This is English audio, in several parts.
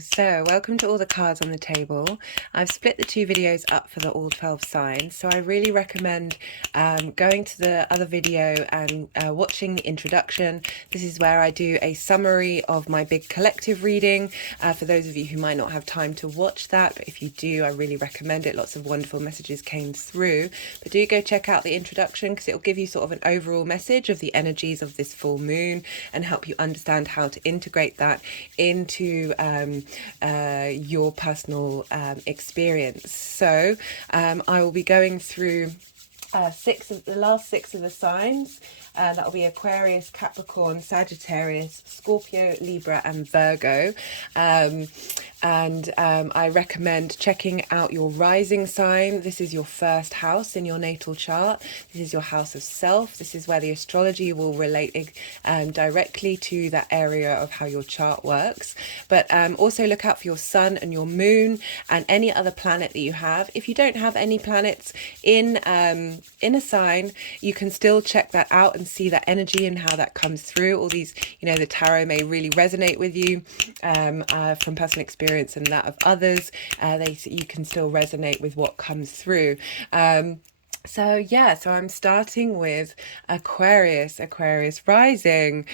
So welcome to all the cards on the table. I've split the two videos up for the all 12 signs, so I really recommend going to the other video and watching the introduction. This is where I do a summary of my big collective reading for those of you who might not have time to watch that, but if you do, I really recommend it. Lots of wonderful messages came through, but do go check out the introduction because it'll give you sort of an overall message of the energies of this full moon and help you understand how to integrate that into your personal experience. So I will be going through the last six of the signs. That will be Aquarius, Capricorn, Sagittarius, Scorpio, Libra and Virgo. I recommend checking out your rising sign. This is your first house in your natal chart. This is your house of self. This is where the astrology will relate directly to that area of how your chart works. But also look out for your sun and your moon and any other planet that you have. If you don't have any planets in a sign, you can still check that out and see that energy and how that comes through. All these, the tarot may really resonate with you from personal experience and that of others. You can still resonate with what comes through. So I'm starting with Aquarius rising.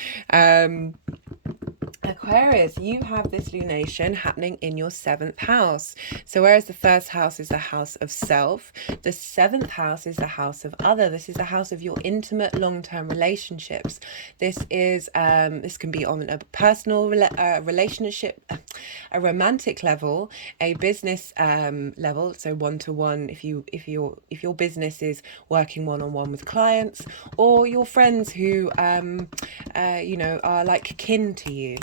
Aquarius, you have this lunation happening in your 7th house. So whereas the first house is a house of self, the 7th house is a house of other. This is a house of your intimate long-term relationships. This can be on a personal relationship, a romantic level, a business level. So one-to-one, if your business is working one-on-one with clients, or your friends who are like kin to you.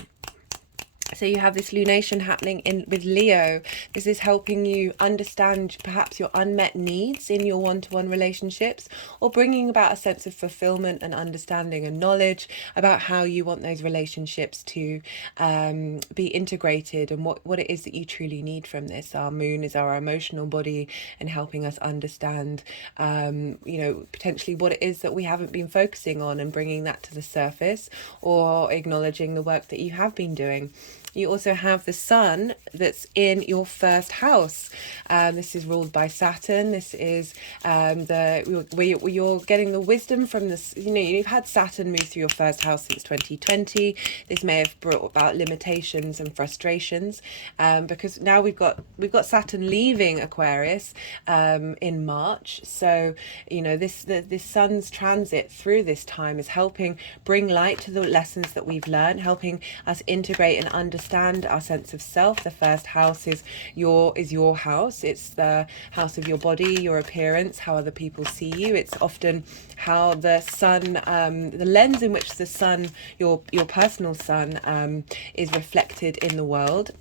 So you have this lunation happening with Leo. This is helping you understand perhaps your unmet needs in your one-to-one relationships, or bringing about a sense of fulfillment and understanding and knowledge about how you want those relationships to be integrated and what it is that you truly need from this. Our moon is our emotional body and helping us understand, potentially what it is that we haven't been focusing on and bringing that to the surface, or acknowledging the work that you have been doing. You also have the sun that's in your first house. This is ruled by Saturn. This is where you're getting the wisdom from this. You've had Saturn move through your first house since 2020. This may have brought about limitations and frustrations because now we've got Saturn leaving Aquarius in March. So this sun's transit through this time is helping bring light to the lessons that we've learned, helping us integrate and understand our sense of self. The first house is your house. It's the house of your body, your appearance, how other people see you. It's often how the sun, the lens in which the sun, your personal sun, is reflected in the world.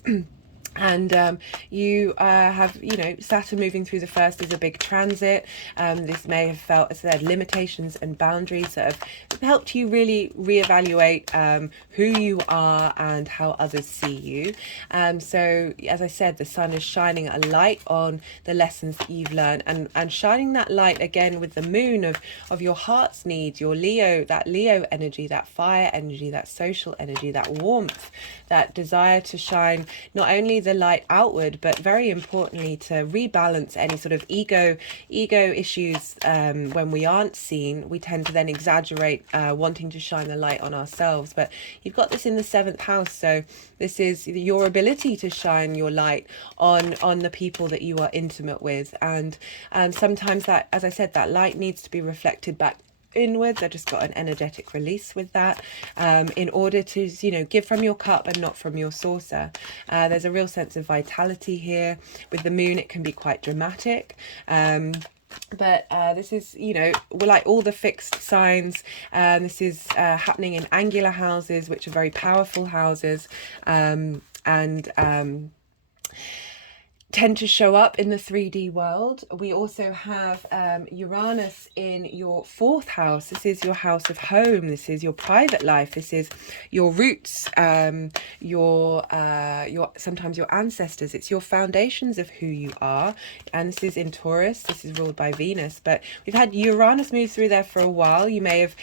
And you have, Saturn moving through the first is a big transit. This may have felt, as I said, limitations and boundaries that have helped you really reevaluate who you are and how others see you. So, as I said, the sun is shining a light on the lessons that you've learned, and shining that light again with the moon of your heart's needs, your that Leo energy, that fire energy, that social energy, that warmth, that desire to shine not only the light outward, but very importantly to rebalance any sort of ego issues. When we aren't seen, we tend to then exaggerate wanting to shine the light on ourselves. But you've got this in the 7th house, so this is your ability to shine your light on the people that you are intimate with, and sometimes that, as I said, that light needs to be reflected back inwards. I just got an energetic release with that, in order to give from your cup and not from your saucer. There's a real sense of vitality here. With the moon, it can be quite dramatic, but this is, like all the fixed signs, this is happening in angular houses, which are very powerful houses, tend to show up in the 3D world. We also have Uranus in your 4th house. This is your house of home. This is your private life. This is your roots, your sometimes your ancestors. It's your foundations of who you are. And this is in Taurus. This is ruled by Venus. But we've had Uranus move through there for a while. You may have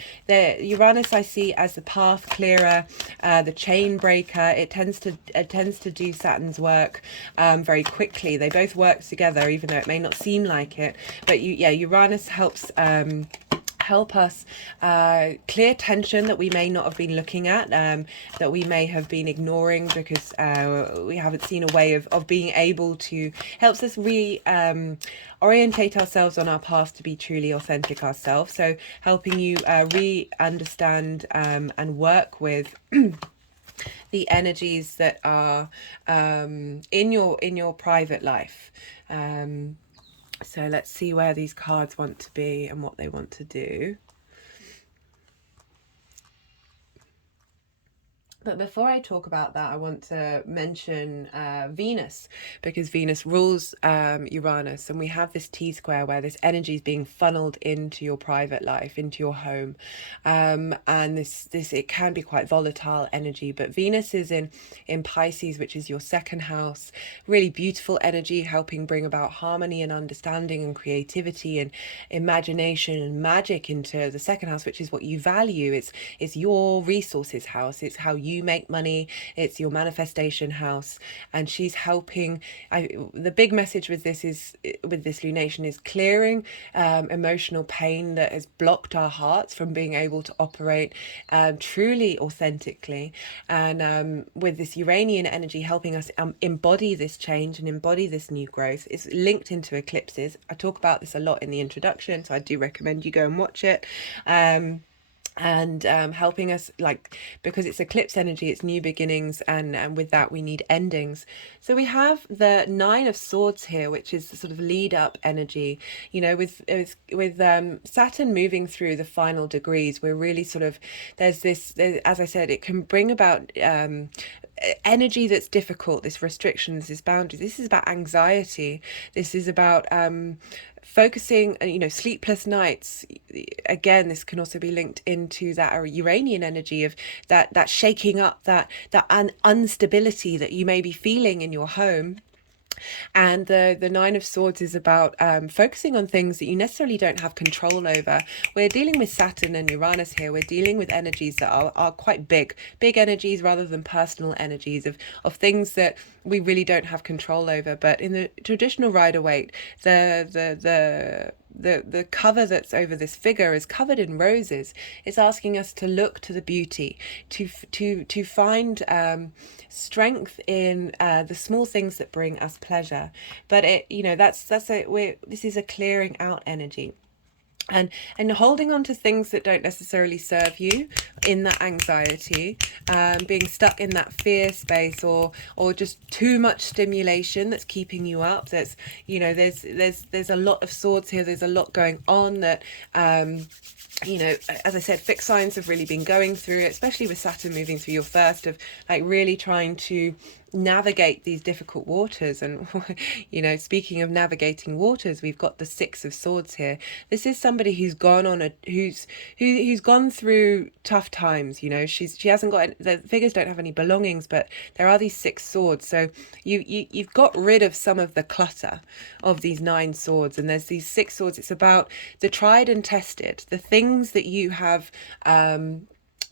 Uranus I see as the path clearer, the chain breaker. It tends to do Saturn's work very quickly. They both work together, even though it may not seem like it. But Uranus helps help us clear tension that we may not have been looking at, that we may have been ignoring because we haven't seen a way of being able to, helps us orientate ourselves on our path to be truly authentic ourselves. So helping you re-understand and work with the energies that are in your private life. So let's see where these cards want to be and what they want to do. But before I talk about that, I want to mention Venus, because Venus rules Uranus, and we have this T-square where this energy is being funneled into your private life, into your home, and this it can be quite volatile energy. But Venus is in Pisces, which is your 2nd house. Really beautiful energy, helping bring about harmony and understanding and creativity and imagination and magic into the 2nd house, which is what you value. It's your resources house. It's how you make money. It's your manifestation house, and she's helping. The big message with this lunation is clearing emotional pain that has blocked our hearts from being able to operate truly authentically, and with this Uranian energy helping us embody this change and embody this new growth. It's linked into eclipses. I talk about this a lot in the introduction, so I do recommend you go and watch it. And helping us, because it's eclipse energy, it's new beginnings, and with that we need endings. So we have the 9 of Swords here, which is the sort of lead up energy. With Saturn moving through the final degrees, we're really sort of, there's as I said, it can bring about energy that's difficult, this restrictions, this boundary. This is about anxiety. This is about focusing, sleepless nights. Again, this can also be linked into that Uranian energy of that shaking up, that instability that you may be feeling in your home. And the 9 of Swords is about focusing on things that you necessarily don't have control over. We're dealing with Saturn and Uranus here. We're dealing with energies that are quite big energies rather than personal energies of things that we really don't have control over. But in the traditional Rider-Waite, the cover that's over this figure is covered in roses. It's asking us to look to the beauty, to find strength in the small things that bring us pleasure. But this is a clearing out energy. And holding on to things that don't necessarily serve you in that anxiety, being stuck in that fear space, or just too much stimulation that's keeping you up. That's there's a lot of Swords here. There's a lot going on that as I said, fixed signs have really been going through it, especially with Saturn moving through your 1st, of really trying to navigate these difficult waters. And speaking of navigating waters, we've got the 6 of Swords here. This is somebody who's gone on who's gone through tough times. She hasn't got, the figures don't have any belongings, but there are these 6 swords. So you've got rid of some of the clutter of these 9 swords, and there's these 6 swords. It's about the tried and tested, the things that you have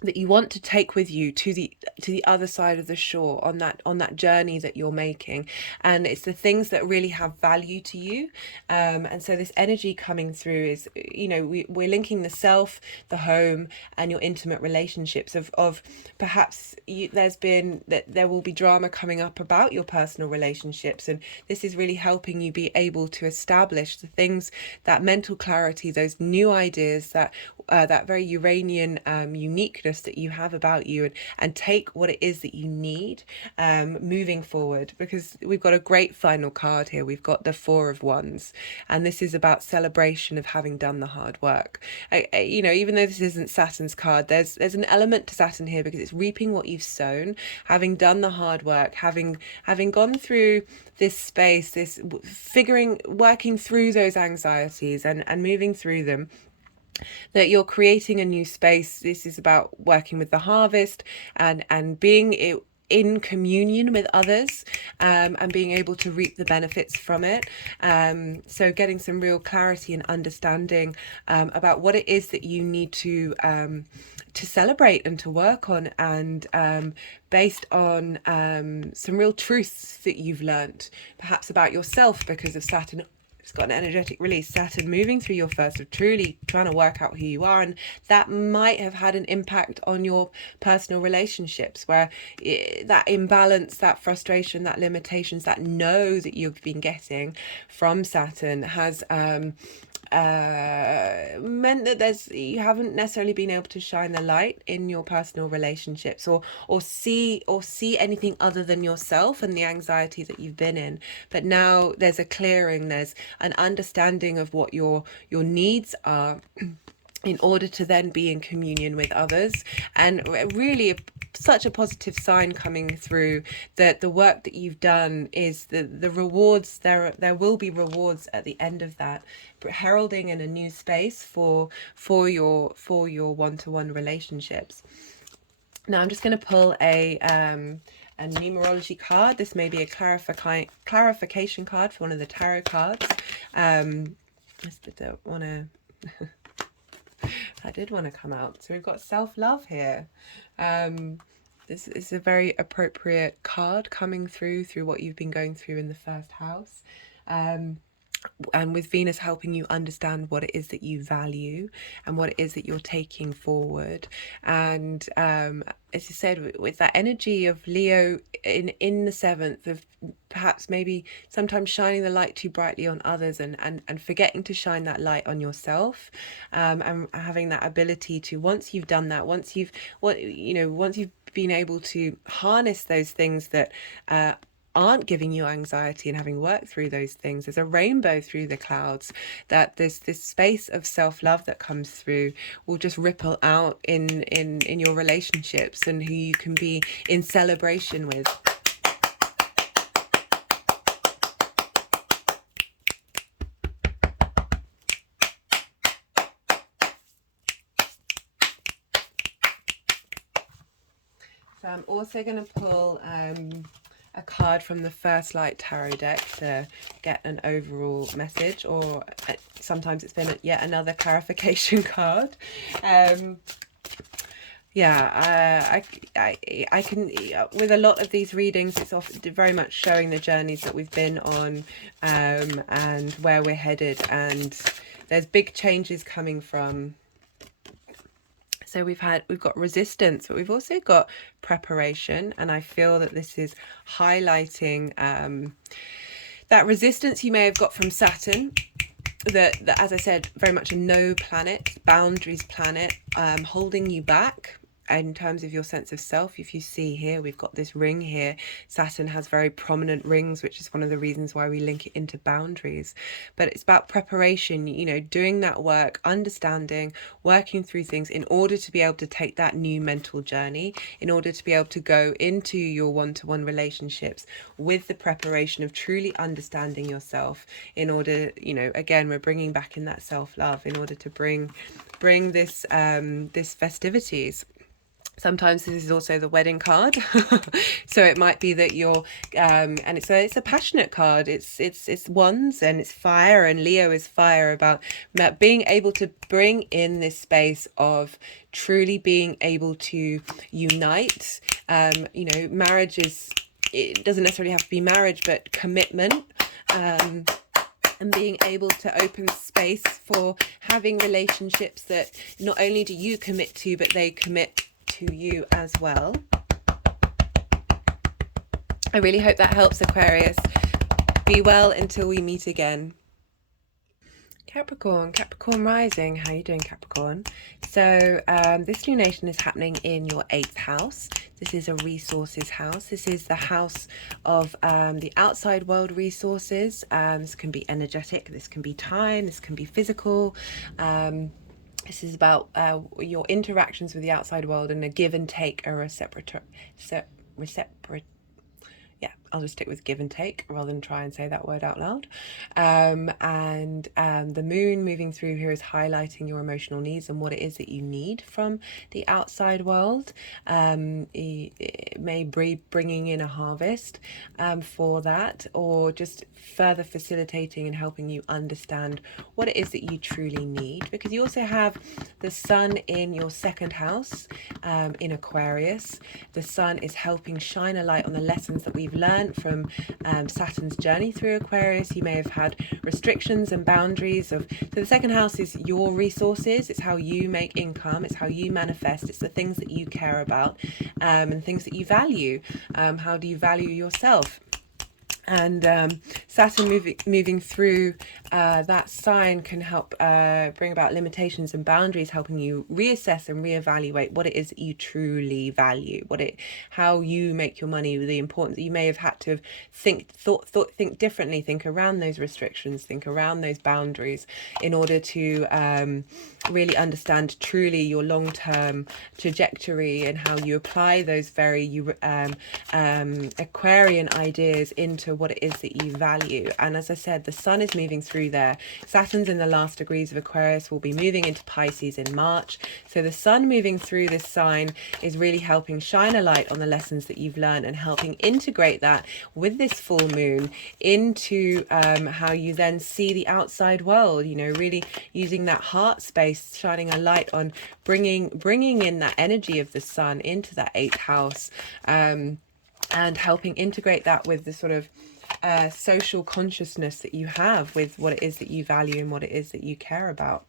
that you want to take with you to the other side of the shore on that journey that you're making. And it's the things that really have value to you, and so this energy coming through is, we're linking the self, the home, and your intimate relationships of perhaps there will be drama coming up about your personal relationships, and this is really helping you be able to establish the things, that mental clarity, those new ideas that that very Uranian uniqueness that you have about you, and take what it is that you need moving forward, because we've got a great final card here. We've got the Four of Wands, and this is about celebration of having done the hard work. You know, even though this isn't Saturn's card, there's an element to Saturn here, because it's reaping what you've sown, having done the hard work, having gone through this space, this working through those anxieties and moving through them, that you're creating a new space. This is about working with the harvest and being in communion with others, and being able to reap the benefits from it. So getting some real clarity and understanding about what it is that you need to celebrate and to work on, and based on some real truths that you've learnt, perhaps about yourself, because of Saturn. It's got an energetic release, Saturn moving through your first, of truly trying to work out who you are. And that might have had an impact on your personal relationships, where that imbalance, that frustration, that limitations, that no that you've been getting from Saturn has meant that you haven't necessarily been able to shine the light in your personal relationships, or see anything other than yourself and the anxiety that you've been in. But now there's a clearing, there's an understanding of what your needs are, in order to then be in communion with others. And really such a positive sign coming through, that the work that you've done is the rewards. There will be rewards at the end of that, heralding in a new space for your one-to-one relationships. Now I'm just going to pull a numerology card. This may be a clarification card for one of the tarot cards. I don't want to I did want to come out. So we've got self-love here. This is a very appropriate card coming through what you've been going through in the first house. And with Venus helping you understand what it is that you value and what it is that you're taking forward. And as I said, with that energy of Leo in the seventh, of perhaps maybe sometimes shining the light too brightly on others, and forgetting to shine that light on yourself, and having that ability to, once you've done that, once you've been able to harness those things that aren't giving you anxiety, and having worked through those things, there's a rainbow through the clouds, that this space of self-love that comes through will just ripple out in your relationships, and who you can be in celebration with. So I'm also going to pull a card from the First Light Tarot deck to get an overall message, or sometimes it's been yet another clarification card. I can, with a lot of these readings, it's often very much showing the journeys that we've been on, and where we're headed, and there's big changes coming from. So we've got resistance, but we've also got preparation, and I feel that this is highlighting that resistance you may have got from Saturn, that as I said, very much a no planet, boundaries planet, holding you back in terms of your sense of self. If you see here, we've got this ring here. Saturn has very prominent rings, which is one of the reasons why we link it into boundaries. But it's about preparation, doing that work, understanding, working through things in order to be able to take that new mental journey, in order to be able to go into your one-to-one relationships with the preparation of truly understanding yourself, in order, again, we're bringing back in that self-love, in order to bring this festivities. Sometimes this is also the wedding card. So it might be that you're and it's a passionate card. It's wands, and it's fire, and Leo is fire, about being able to bring in this space of truly being able to unite. Marriage it doesn't necessarily have to be marriage, but commitment, and being able to open space for having relationships that not only do you commit to, but they commit to you as well. I really hope that helps, Aquarius. Be well until we meet again. Capricorn rising. How you doing, Capricorn? So this lunation is happening in your 8th house. This is a resources house. This is the house of the outside world resources. This can be energetic, this can be time, this can be physical. This is about your interactions with the outside world and a give and take, or a yeah, I'll just stick with give and take rather than try and say that word out loud. The moon moving through here is highlighting your emotional needs and what it is that you need from the outside world. It may be bringing in a harvest for that, or just further facilitating and helping you understand what it is that you truly need, because you also have the sun in your 2nd house in Aquarius. The sun is helping shine a light on the lessons that we've learned from Saturn's journey through Aquarius. You may have had restrictions and boundaries of, so the 2nd house is your resources. It's how you make income, it's how you manifest, it's the things that you care about and things that you value. How do you value yourself? And Saturn moving through that sign can help bring about limitations and boundaries, helping you reassess and reevaluate what it is that you truly value, how you make your money, the importance that you may have had to have think differently, think around those restrictions, think around those boundaries, in order to really understand truly your long-term trajectory and how you apply those very Aquarian ideas into what it is that you value. And as I said, the sun is moving through there. Saturn's in the last degrees of Aquarius, will be moving into Pisces in March. So the sun moving through this sign is really helping shine a light on the lessons that you've learned and helping integrate that with this full moon into how you then see the outside world, you know, really using that heart space, shining a light on bringing in that energy of the sun into that 8th house, and helping integrate that with the sort of social consciousness that you have with what it is that you value and what it is that you care about.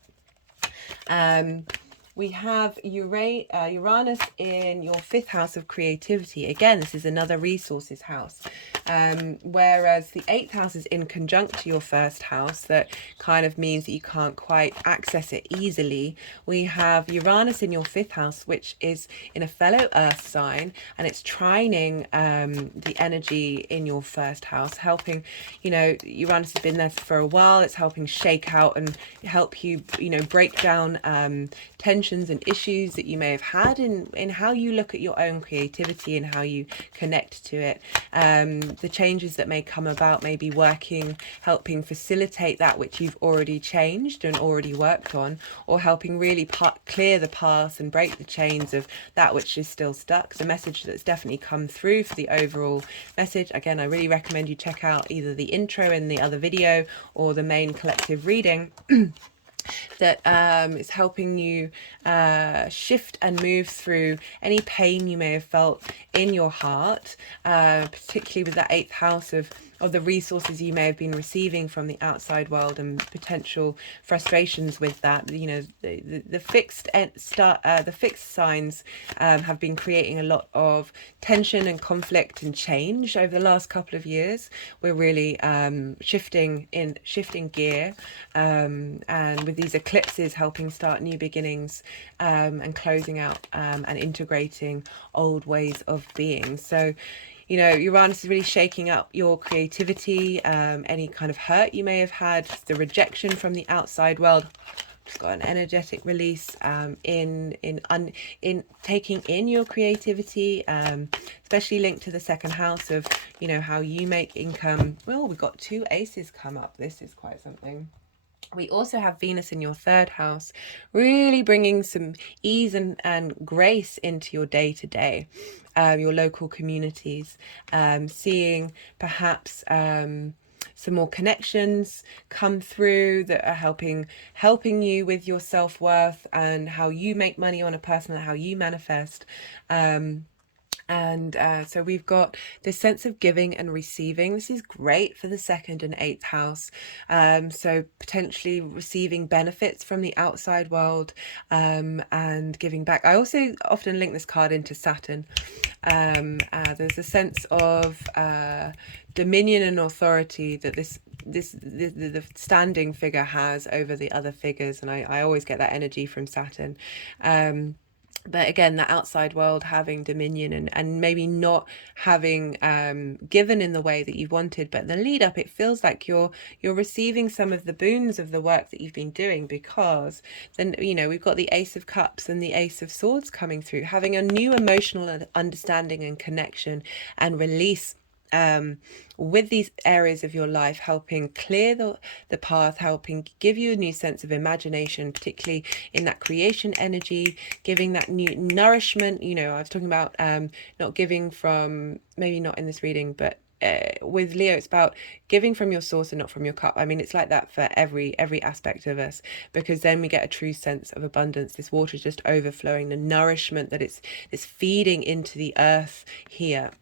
We have Uranus in your 5th house of creativity. Again, this is another resources house. Whereas the 8th house is in conjunct to your 1st house, that kind of means that you can't quite access it easily. We have Uranus in your 5th house, which is in a fellow earth sign, and it's trining the energy in your 1st house, helping, you know, Uranus has been there for a while. It's helping shake out and help you, you know, break down tensions and issues that you may have had in how you look at your own creativity and how you connect to it. The changes that may come about may be helping facilitate that which you've already changed and already worked on, or helping really clear the path and break the chains of that which is still stuck. The message that's definitely come through for the overall message. Again, I really recommend you check out either the intro in the other video or the main collective reading. That is helping you shift and move through any pain you may have felt in your heart, particularly with that 8th house of the resources you may have been receiving from the outside world and potential frustrations with that. You know, the fixed signs have been creating a lot of tension and conflict and change over the last couple of years. We're really shifting gear, and with these eclipses helping start new beginnings, and closing out and integrating old ways of being. So, you know, Uranus is really shaking up your creativity, any kind of hurt you may have had, the rejection from the outside world. Just got an energetic release in taking in your creativity, especially linked to the 2nd house of, you know, how you make income. Well, we've got 2 aces come up. This is quite something. We also have Venus in your 3rd house, really bringing some ease and grace into your day-to-day, your local communities, seeing perhaps some more connections come through that are helping you with your self-worth and how you make money on a personal, how you manifest. So we've got this sense of giving and receiving. This is great for the 2nd and 8th house. So potentially receiving benefits from the outside world, and giving back. I also often link this card into Saturn. There's a sense of dominion and authority that the standing figure has over the other figures, and I always get that energy from Saturn. But again, the outside world having dominion, and maybe not having given in the way that you wanted, but the lead up, it feels like you're receiving some of the boons of the work that you've been doing, because then, you know, we've got the Ace of Cups and the Ace of Swords coming through, having a new emotional understanding and connection and release with these areas of your life, helping clear the path, helping give you a new sense of imagination, particularly in that creation energy, giving that new nourishment. You know, I was talking about not giving from, maybe not in this reading, but with Leo, it's about giving from your source and not from your cup. I mean, it's like that for every aspect of us, because then we get a true sense of abundance. This water is just overflowing, the nourishment that it's feeding into the earth here.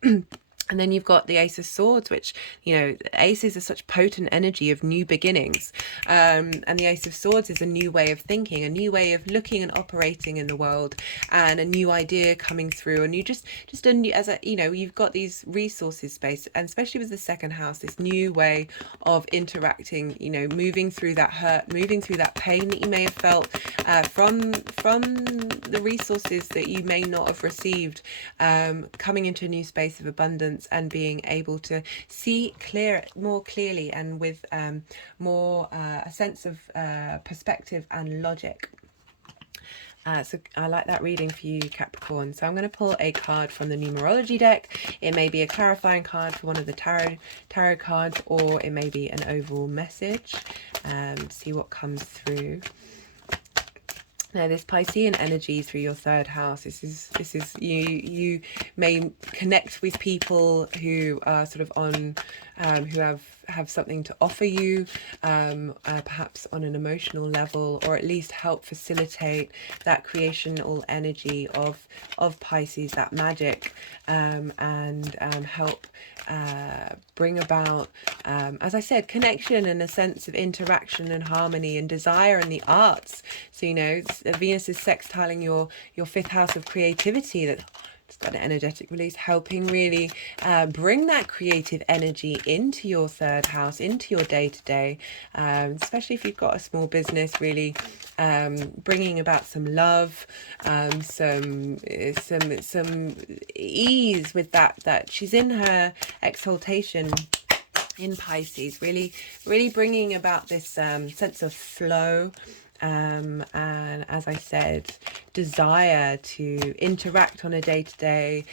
And then you've got the Ace of Swords, which, you know, aces are such potent energy of new beginnings. And the Ace of Swords is a new way of thinking, a new way of looking and operating in the world, and a new idea coming through. And you just a new, as a, you know, you've got these resources space, and especially with the second house, this new way of interacting, you know, moving through that hurt, moving through that pain that you may have felt from the resources that you may not have received, coming into a new space of abundance, and being able to see more clearly, and with more a sense of perspective and logic. So I like that reading for you, Capricorn. So I'm going to pull a card from the numerology deck. It may be a clarifying card for one of the tarot cards, or it may be an overall message. See what comes through. Now, this Piscean energy through your third house, this is you may connect with people who are sort of on, who have something to offer you, perhaps on an emotional level, or at least help facilitate that creational energy of Pisces, that magic, and help bring about, as I said, connection and a sense of interaction and harmony and desire in the arts. So, you know, Venus is sextiling your fifth house of creativity. That just got an energetic release, helping really bring that creative energy into your third house, into your day-to-day, especially if you've got a small business, really bringing about some love, some ease with that she's in her exaltation in Pisces, really bringing about this sense of flow, and as I said, desire to interact on a day-to-day,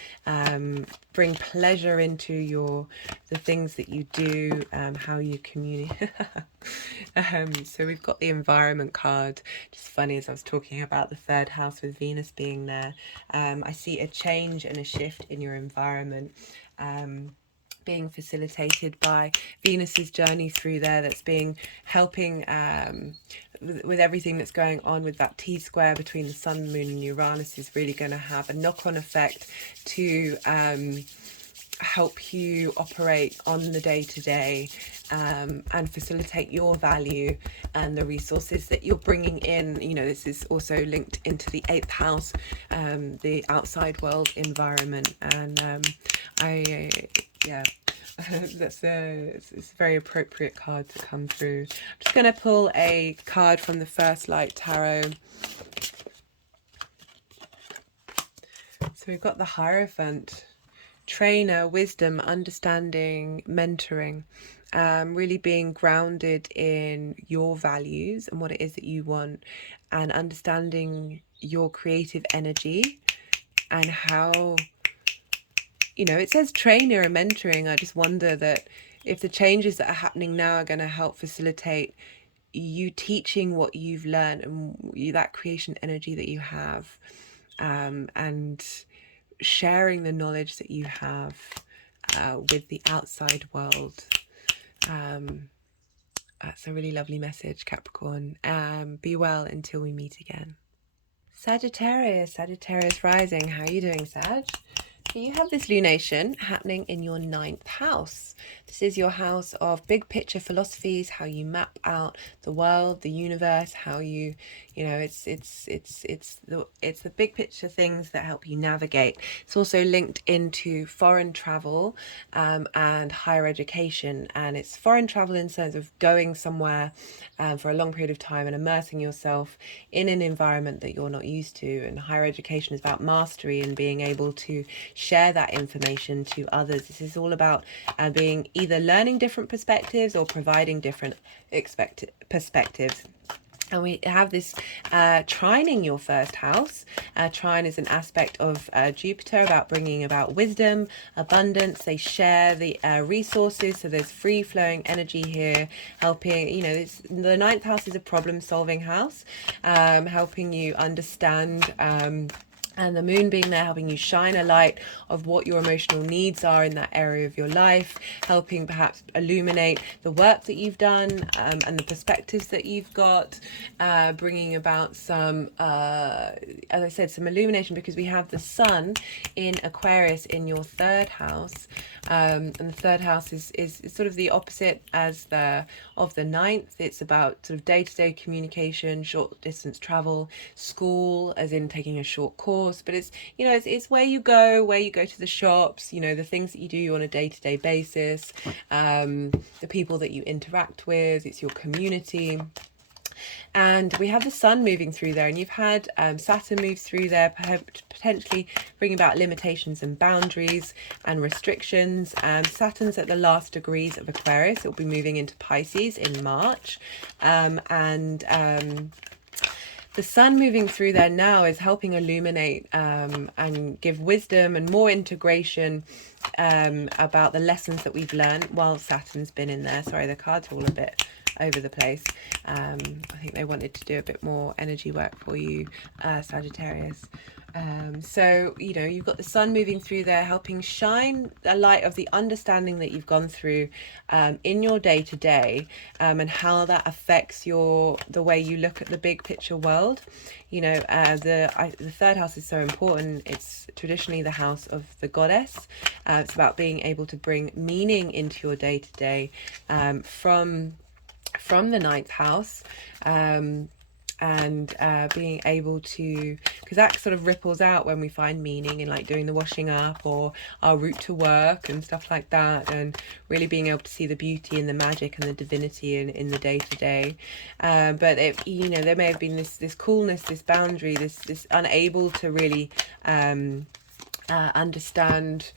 bring pleasure into the things that you do, how you communicate. So we've got the environment card. Just funny, as I was talking about the third house with Venus being there, I see a change and a shift in your environment, being facilitated by Venus's journey through there, that's being helping with everything that's going on with that T-square between the Sun, Moon and Uranus, is really going to have a knock-on effect to help you operate on the day-to-day, and facilitate your value and the resources that you're bringing in. You know, this is also linked into the 8th house, the outside world environment, and yeah, it's a very appropriate card to come through. I'm just going to pull a card from the First Light Tarot. So we've got the Hierophant. Trainer, wisdom, understanding, mentoring, really being grounded in your values and what it is that you want, and understanding your creative energy and how, you know, it says trainer and mentoring. I just wonder that if the changes that are happening now are going to help facilitate you teaching what you've learned and that creation energy that you have, and sharing the knowledge that you have with the outside world. That's a really lovely message, Capricorn. Be well until we meet again. Sagittarius rising. How are you doing, Sag? So you have this lunation happening in your 9th house. This is your house of big picture philosophies, how you map out the world, the universe, how you know, it's the big picture things that help you navigate. It's also linked into foreign travel and higher education, and it's foreign travel in terms of going somewhere for a long period of time and immersing yourself in an environment that you're not used to. And higher education is about mastery and being able to share that information to others. This is all about being either learning different perspectives or providing different perspectives. And we have this trine in your first house. Trine is an aspect of Jupiter about bringing about wisdom, abundance. They share the resources, so there's free flowing energy here, helping, you know, the ninth house is a problem solving house, helping you understand and the moon being there, helping you shine a light of what your emotional needs are in that area of your life, helping perhaps illuminate the work that you've done and the perspectives that you've got, bringing about some, as I said, some illumination, because we have the sun in Aquarius in your third house. And the third house is sort of the opposite as of the ninth. It's about sort of day-to-day communication, short distance travel, school, as in taking a short course, but it's, you know, it's where you go to the shops, you know, the things that you do on a day-to-day basis, the people that you interact with, it's your community. And we have the sun moving through there, and you've had Saturn move through there, potentially bringing about limitations and boundaries and restrictions. Saturn's at the last degrees of Aquarius. It will be moving into Pisces in March. The sun moving through there now is helping illuminate and give wisdom and more integration about the lessons that we've learned while Saturn's been in there. Sorry, the cards are all a bit over the place. I think they wanted to do a bit more energy work for you, Sagittarius. So, you know, you've got the sun moving through there, helping shine a light of the understanding that you've gone through in your day-to-day, and how that affects the way you look at the big picture world. You know, the third house is so important. It's traditionally the house of the goddess. It's about being able to bring meaning into your day-to-day from the ninth house, and being able to, because that sort of ripples out when we find meaning in like doing the washing up or our route to work and stuff like that, and really being able to see the beauty and the magic and the divinity in the day-to-day. But it, you know, there may have been this coolness, this boundary, this unable to really understand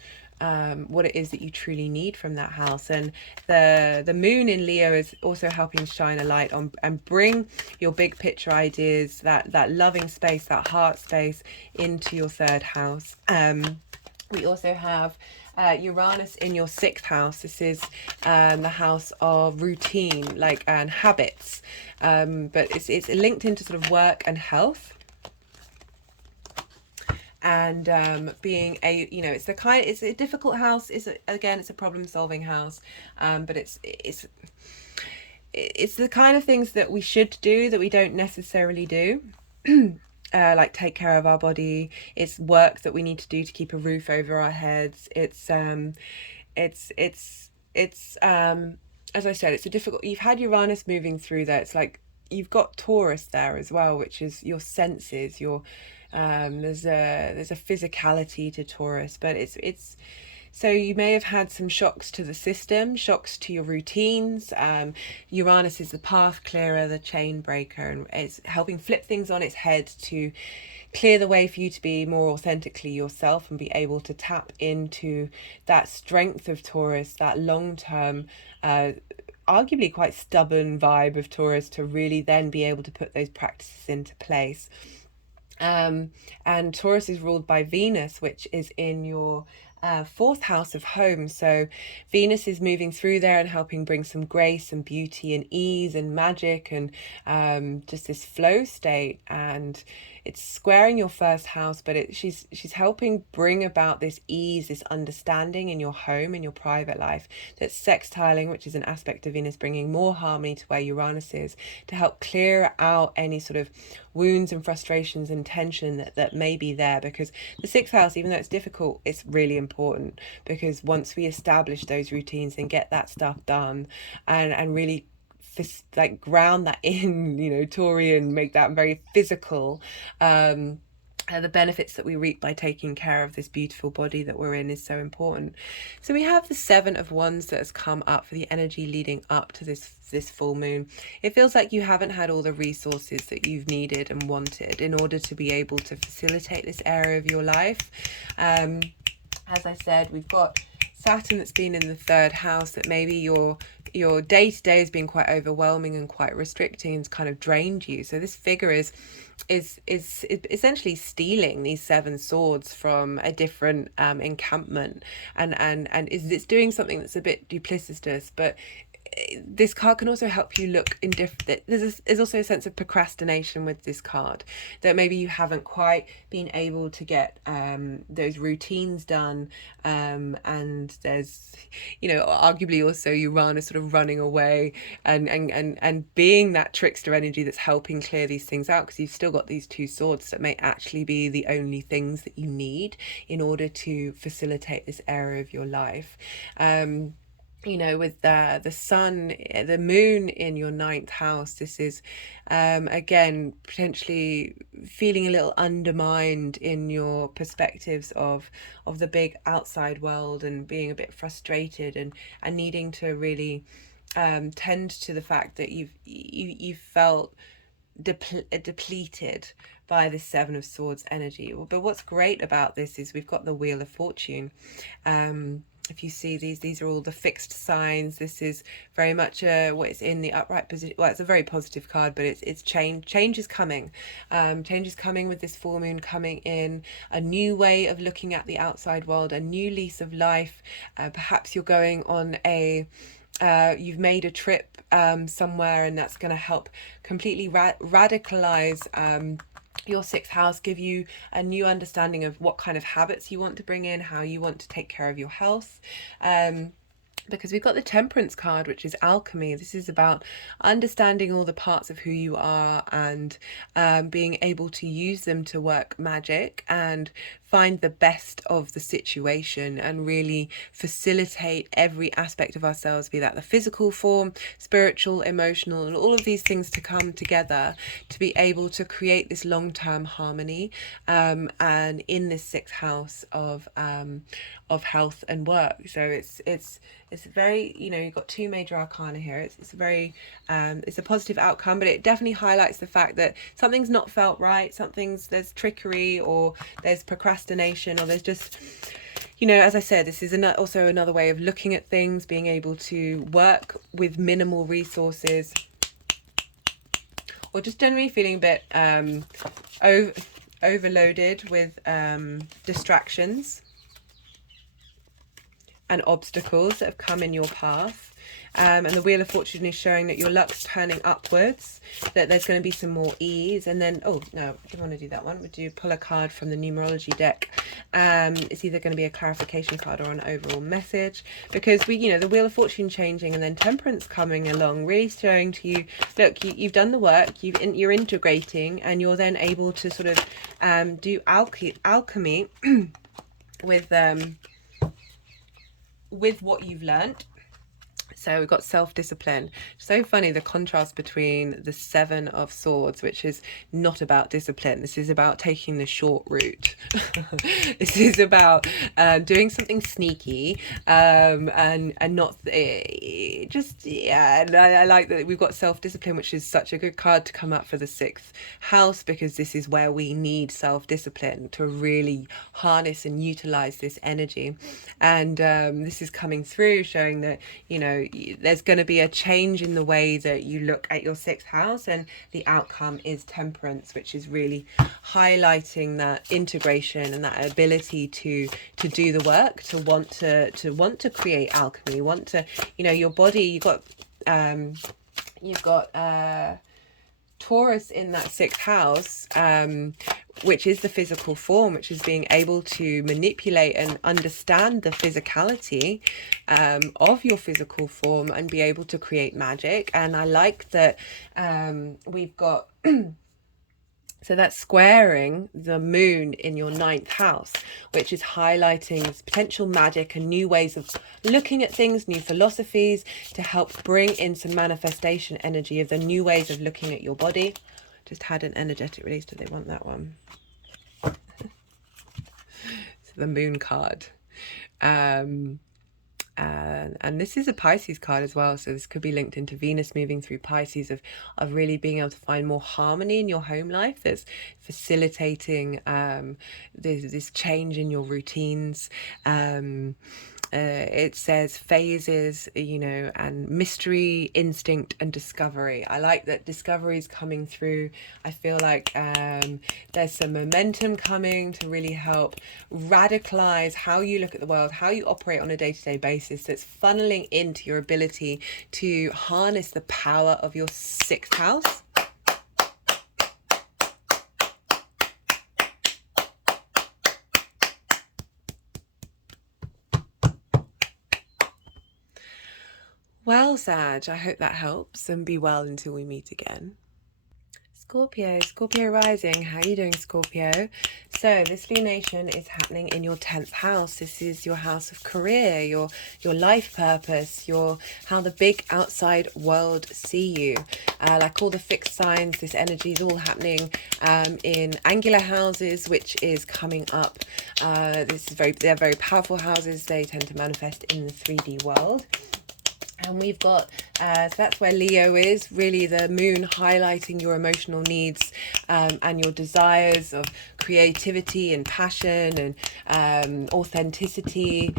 what it is that you truly need from that house. And the moon in Leo is also helping shine a light on and bring your big picture ideas, that loving space, that heart space into your third house. We also have Uranus in your sixth house. This is the house of routine, like, and habits, but it's linked into sort of work and health. And being a, you know, it's a difficult house. It's a problem solving house, but it's the kind of things that we should do that we don't necessarily do. Like take care of our body. It's work that we need to do to keep a roof over our heads. It's as I said, it's a difficult. You've had Uranus moving through there. It's like you've got Taurus there as well, which is your senses, your there's a physicality to Taurus, but it's so you may have had some shocks to the system, shocks to your routines. Uranus is the path clearer, the chain breaker, and it's helping flip things on its head to clear the way for you to be more authentically yourself and be able to tap into that strength of Taurus, that long-term, arguably quite stubborn vibe of Taurus, to really then be able to put those practices into place. And Taurus is ruled by Venus, which is in your fourth house of home. So Venus is moving through there and helping bring some grace and beauty and ease and magic and just this flow state. And it's squaring your first house, but she's helping bring about this ease, this understanding in your home, in your private life. That's sextiling, which is an aspect of Venus bringing more harmony to where Uranus is, to help clear out any sort of wounds and frustrations and tension that may be there. Because the sixth house, even though it's difficult, it's really important, because once we establish those routines and get that stuff done, and really like ground that in, Taurian, make that very physical, the benefits that we reap by taking care of this beautiful body that we're in is so important. So we have the Seven of Wands that has come up for the energy leading up to this full moon. It feels like you haven't had all the resources that you've needed and wanted in order to be able to facilitate this area of your life. As I said, we've got Saturn that's been in the third house, that maybe your day-to-day has been quite overwhelming and quite restricting and kind of drained you. So this figure is essentially stealing these seven swords from a different encampment, and it's doing something that's a bit duplicitous, but this card can also help you look in different. There's also a sense of procrastination with this card, that maybe you haven't quite been able to get those routines done, and there's arguably also Uranus sort of running away and being that trickster energy that's helping clear these things out, because you've still got these two swords that may actually be the only things that you need in order to facilitate this area of your life. With the sun, the moon in your ninth house, this is again potentially feeling a little undermined in your perspectives of the big outside world, and being a bit frustrated and needing to really tend to the fact that you've felt depleted by the Seven of Swords energy. But what's great about this is we've got the Wheel of Fortune. If you see these are all the fixed signs. This is very much what is in the upright position. Well, it's a very positive card, but it's change. Change is coming. Change is coming with this full moon coming in. A new way of looking at the outside world, a new lease of life. Perhaps you're going on you've made a trip somewhere, and that's going to help completely radicalize your sixth house, give you a new understanding of what kind of habits you want to bring in, how you want to take care of your health. Because we've got the Temperance card, which is alchemy. This is about understanding all the parts of who you are, and being able to use them to work magic and find the best of the situation, and really facilitate every aspect of ourselves, be that the physical form, spiritual, emotional, and all of these things to come together to be able to create this long-term harmony, and in this sixth house of health and work. So it's very, you've got two major arcana here. It's a very it's a positive outcome, but it definitely highlights the fact that something's not felt right, there's trickery, or there's procrastination, or there's just, as I said, this is also another way of looking at things, being able to work with minimal resources, or just generally feeling a bit overloaded with distractions and obstacles that have come in your path. And the Wheel of Fortune is showing that your luck's turning upwards, that there's going to be some more ease. And then, oh no, I didn't want to do that one. Would you pull a card from the numerology deck? It's either going to be a clarification card or an overall message, because the Wheel of Fortune changing and then Temperance coming along, really showing to you, look, you've done the work, you're integrating, and you're then able to sort of do alchemy with what you've learned. So we've got self-discipline. So funny, the contrast between the Seven of Swords, which is not about discipline. This is about taking the short route. This is about doing something sneaky, and not just, yeah. And I like that we've got self-discipline, which is such a good card to come up for the sixth house, because this is where we need self-discipline to really harness and utilize this energy. And this is coming through, showing that, there's going to be a change in the way that you look at your sixth house, and the outcome is Temperance, which is really highlighting that integration and that ability to do the work, to want to create alchemy, your body. You've got Taurus in that 6th house, which is the physical form, which is being able to manipulate and understand the physicality of your physical form and be able to create magic. And I like that we've got so that's squaring the moon in your 9th house, which is highlighting potential magic and new ways of looking at things, new philosophies to help bring in some manifestation energy of the new ways of looking at your body. Just had an energetic release. Do they want that one? So the moon card. And this is a Pisces card as well, so this could be linked into Venus moving through Pisces, of really being able to find more harmony in your home life that's facilitating this change in your routines. It says phases, you know, and mystery, instinct, and discovery. I like that discovery is coming through. I feel like there's some momentum coming to really help radicalize how you look at the world, how you operate on a day-to-day basis, that's funneling into your ability to harness the power of your 6th house. Well, Sag, I hope that helps, and be well until we meet again. Scorpio rising. How are you doing, Scorpio? So this lunation is happening in your 10th house. This is your house of career, your life purpose, how the big outside world see you. Like all the fixed signs, this energy is all happening in angular houses, which is coming up. They're very powerful houses. They tend to manifest in the 3D world. And we've got, so that's where Leo is, really the moon highlighting your emotional needs and your desires of creativity and passion and authenticity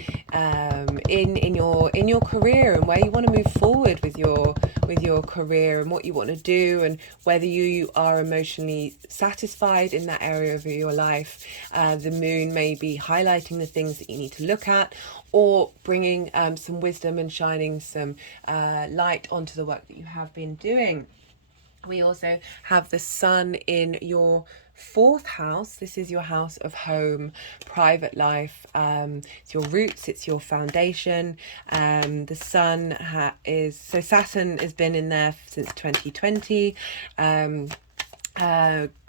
in your career, and where you want to move forward with your career and what you want to do, and whether you are emotionally satisfied in that area of your life. The moon may be highlighting the things that you need to look at, or bringing some wisdom and shining some light onto the work that you have been doing. We also have the sun in your 4th house. This is your house of home, private life. It's your roots, it's your foundation. The sun so Saturn has been in there since 2020.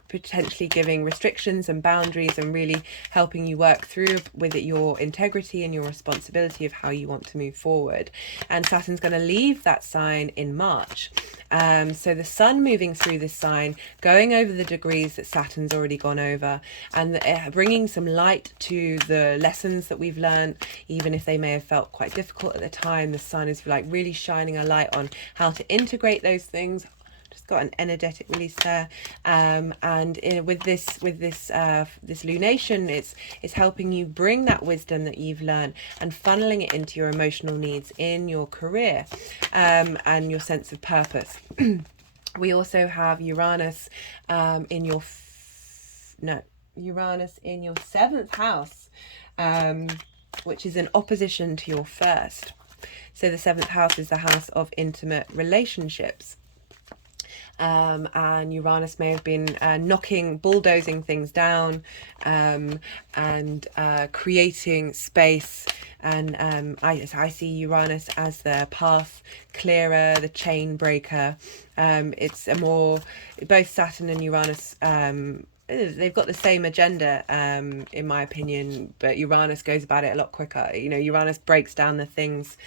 Potentially giving restrictions and boundaries and really helping you work through with your integrity and your responsibility of how you want to move forward. And Saturn's going to leave that sign in March. So the sun moving through this sign, going over the degrees that Saturn's already gone over, and bringing some light to the lessons that we've learned, even if they may have felt quite difficult at the time. The sun is like really shining a light on how to integrate those things. Got an energetic release there, with this lunation, it's helping you bring that wisdom that you've learned and funneling it into your emotional needs in your career and your sense of purpose. We also have Uranus in your 7th house, which is in opposition to your 1st. So the 7th house is the house of intimate relationships. And Uranus may have been bulldozing things down and creating space. And I see Uranus as the path clearer, the chain breaker. It's both Saturn and Uranus, they've got the same agenda, in my opinion, but Uranus goes about it a lot quicker. You know, Uranus breaks down the things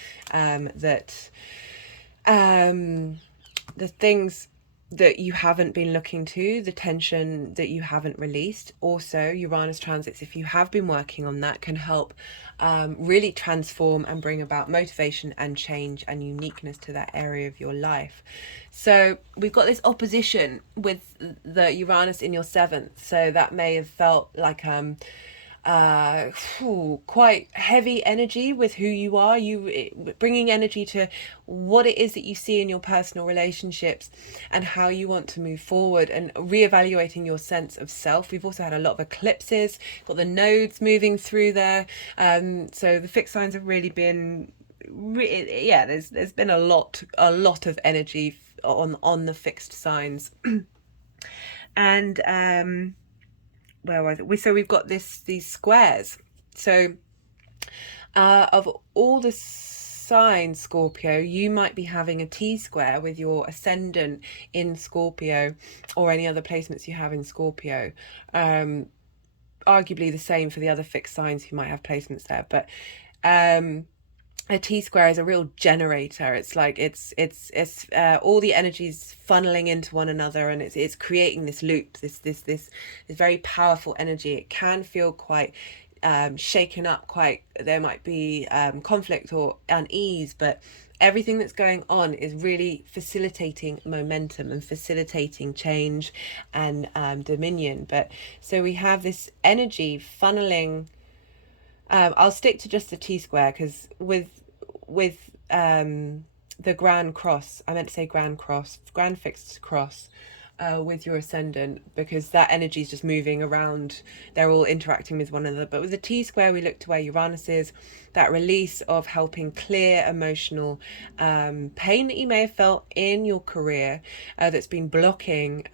the things that you haven't been looking to, the tension that you haven't released. Also, Uranus transits, if you have been working on that, can help really transform and bring about motivation and change and uniqueness to that area of your life. So we've got this opposition with the Uranus in your 7th. So that may have felt like quite heavy energy with who you are, bringing energy to what it is that you see in your personal relationships and how you want to move forward, and reevaluating your sense of self. We've also had a lot of eclipses, got the nodes moving through there, so the fixed signs have really been there's been a lot of energy on the fixed signs. And where was it? So we've got these squares. So of all the signs, Scorpio, you might be having a T-square with your ascendant in Scorpio, or any other placements you have in Scorpio. Arguably the same for the other fixed signs who might have placements there, but a T-square is a real generator. It's like it's all the energies funneling into one another, and it's creating this loop, this very powerful energy. It can feel quite shaken up, quite, there might be conflict or unease, but everything that's going on is really facilitating momentum and facilitating change and dominion. But so we have this energy funneling. I'll stick to just the T-square, because with the grand cross, I meant to say grand fixed cross, with your ascendant, because that energy is just moving around. They're all interacting with one another. But with the T-square, we look to where Uranus is, that release of helping clear emotional pain that you may have felt in your career, that's been blocking.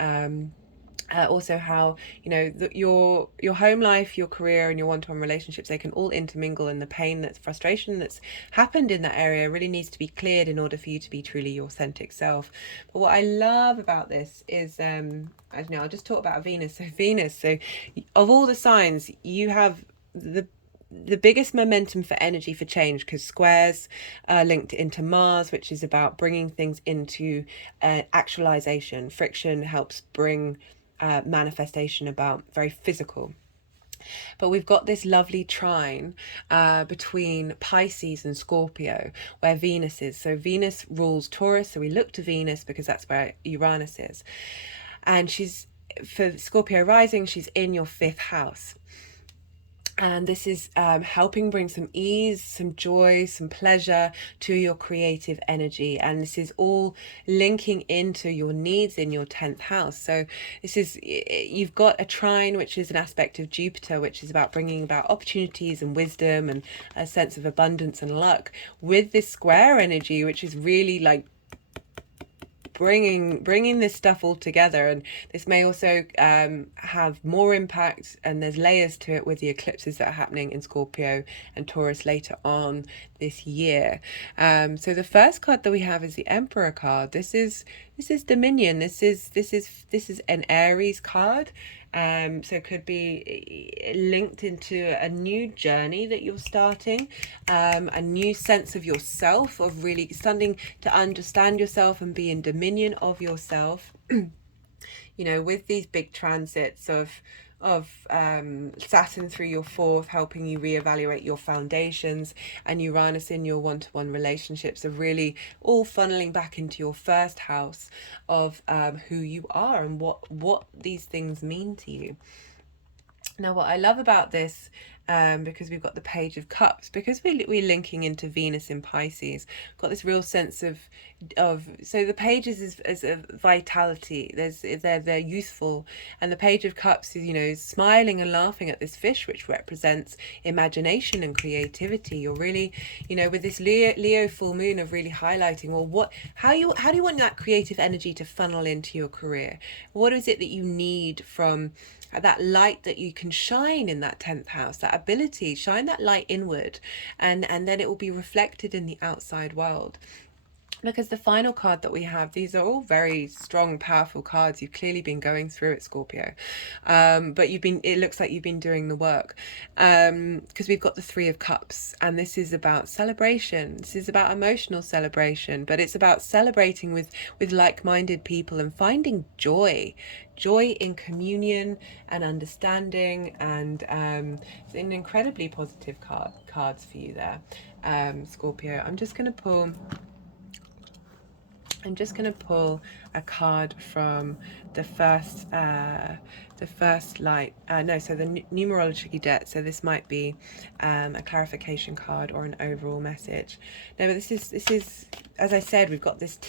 Also how, you know, your home life, your career, and your one-to-one relationships, they can all intermingle, and the pain, that's frustration that's happened in that area really needs to be cleared in order for you to be truly your authentic self. But what I love about this is, I don't know, I'll just talk about Venus. So of all the signs, you have the biggest momentum for energy for change, because squares are linked into Mars, which is about bringing things into actualization. Friction helps bring manifestation about, very physical. But we've got this lovely trine between Pisces and Scorpio, where Venus is. So Venus rules Taurus, so we look to Venus because that's where Uranus is. And she's, for Scorpio rising, she's in your 5th house. And this is helping bring some ease, some joy, some pleasure to your creative energy. And this is all linking into your needs in your 10th house. So this is, you've got a trine, which is an aspect of Jupiter, which is about bringing about opportunities and wisdom and a sense of abundance and luck, with this square energy, which is really like bringing this stuff all together. And this may also have more impact, and there's layers to it with the eclipses that are happening in Scorpio and Taurus later on this year. So the first card that we have is the Emperor card. This is dominion. This is an Aries card. So it could be linked into a new journey that you're starting, a new sense of yourself, of really starting to understand yourself and be in dominion of yourself. You know, with these big transits of Saturn through your 4th, helping you reevaluate your foundations, and Uranus in your one-to-one relationships, are really all funneling back into your 1st house of who you are and what these things mean to you. Now, what I love about this, because we've got the Page of Cups, because we're linking into Venus in Pisces, got this real sense of so the pages is a vitality. They're youthful, and the Page of Cups is, you know, smiling and laughing at this fish, which represents imagination and creativity. You're really, you know, with this Leo full moon, of really highlighting, well, how do you want that creative energy to funnel into your career? What is it that you need from that light that you can shine in that 10th house, that ability, shine that light inward, and then it will be reflected in the outside world. Because the final card that we have, these are all very strong, powerful cards. You've clearly been going through it, Scorpio, but it looks like you've been doing the work, because we've got the 3 of Cups, and this is about celebration. This is about emotional celebration, but it's about celebrating with like-minded people and finding joy in communion and understanding. And it's an incredibly positive cards for you there, Scorpio. I'm just going to pull a card from the first light. So the numerology debt. So this might be a clarification card or an overall message. No, but this is, as I said, we've got this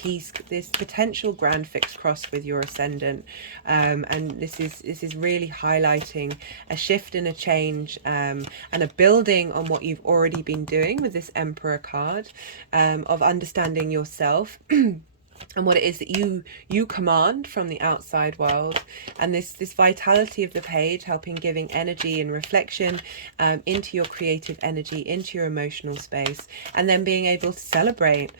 potential grand fixed cross with your ascendant, and this is really highlighting a shift and a change, and a building on what you've already been doing with this Emperor card, of understanding yourself. and what it is that you command from the outside world, and this vitality of the page helping giving energy and reflection into your creative energy, into your emotional space, and then being able to celebrate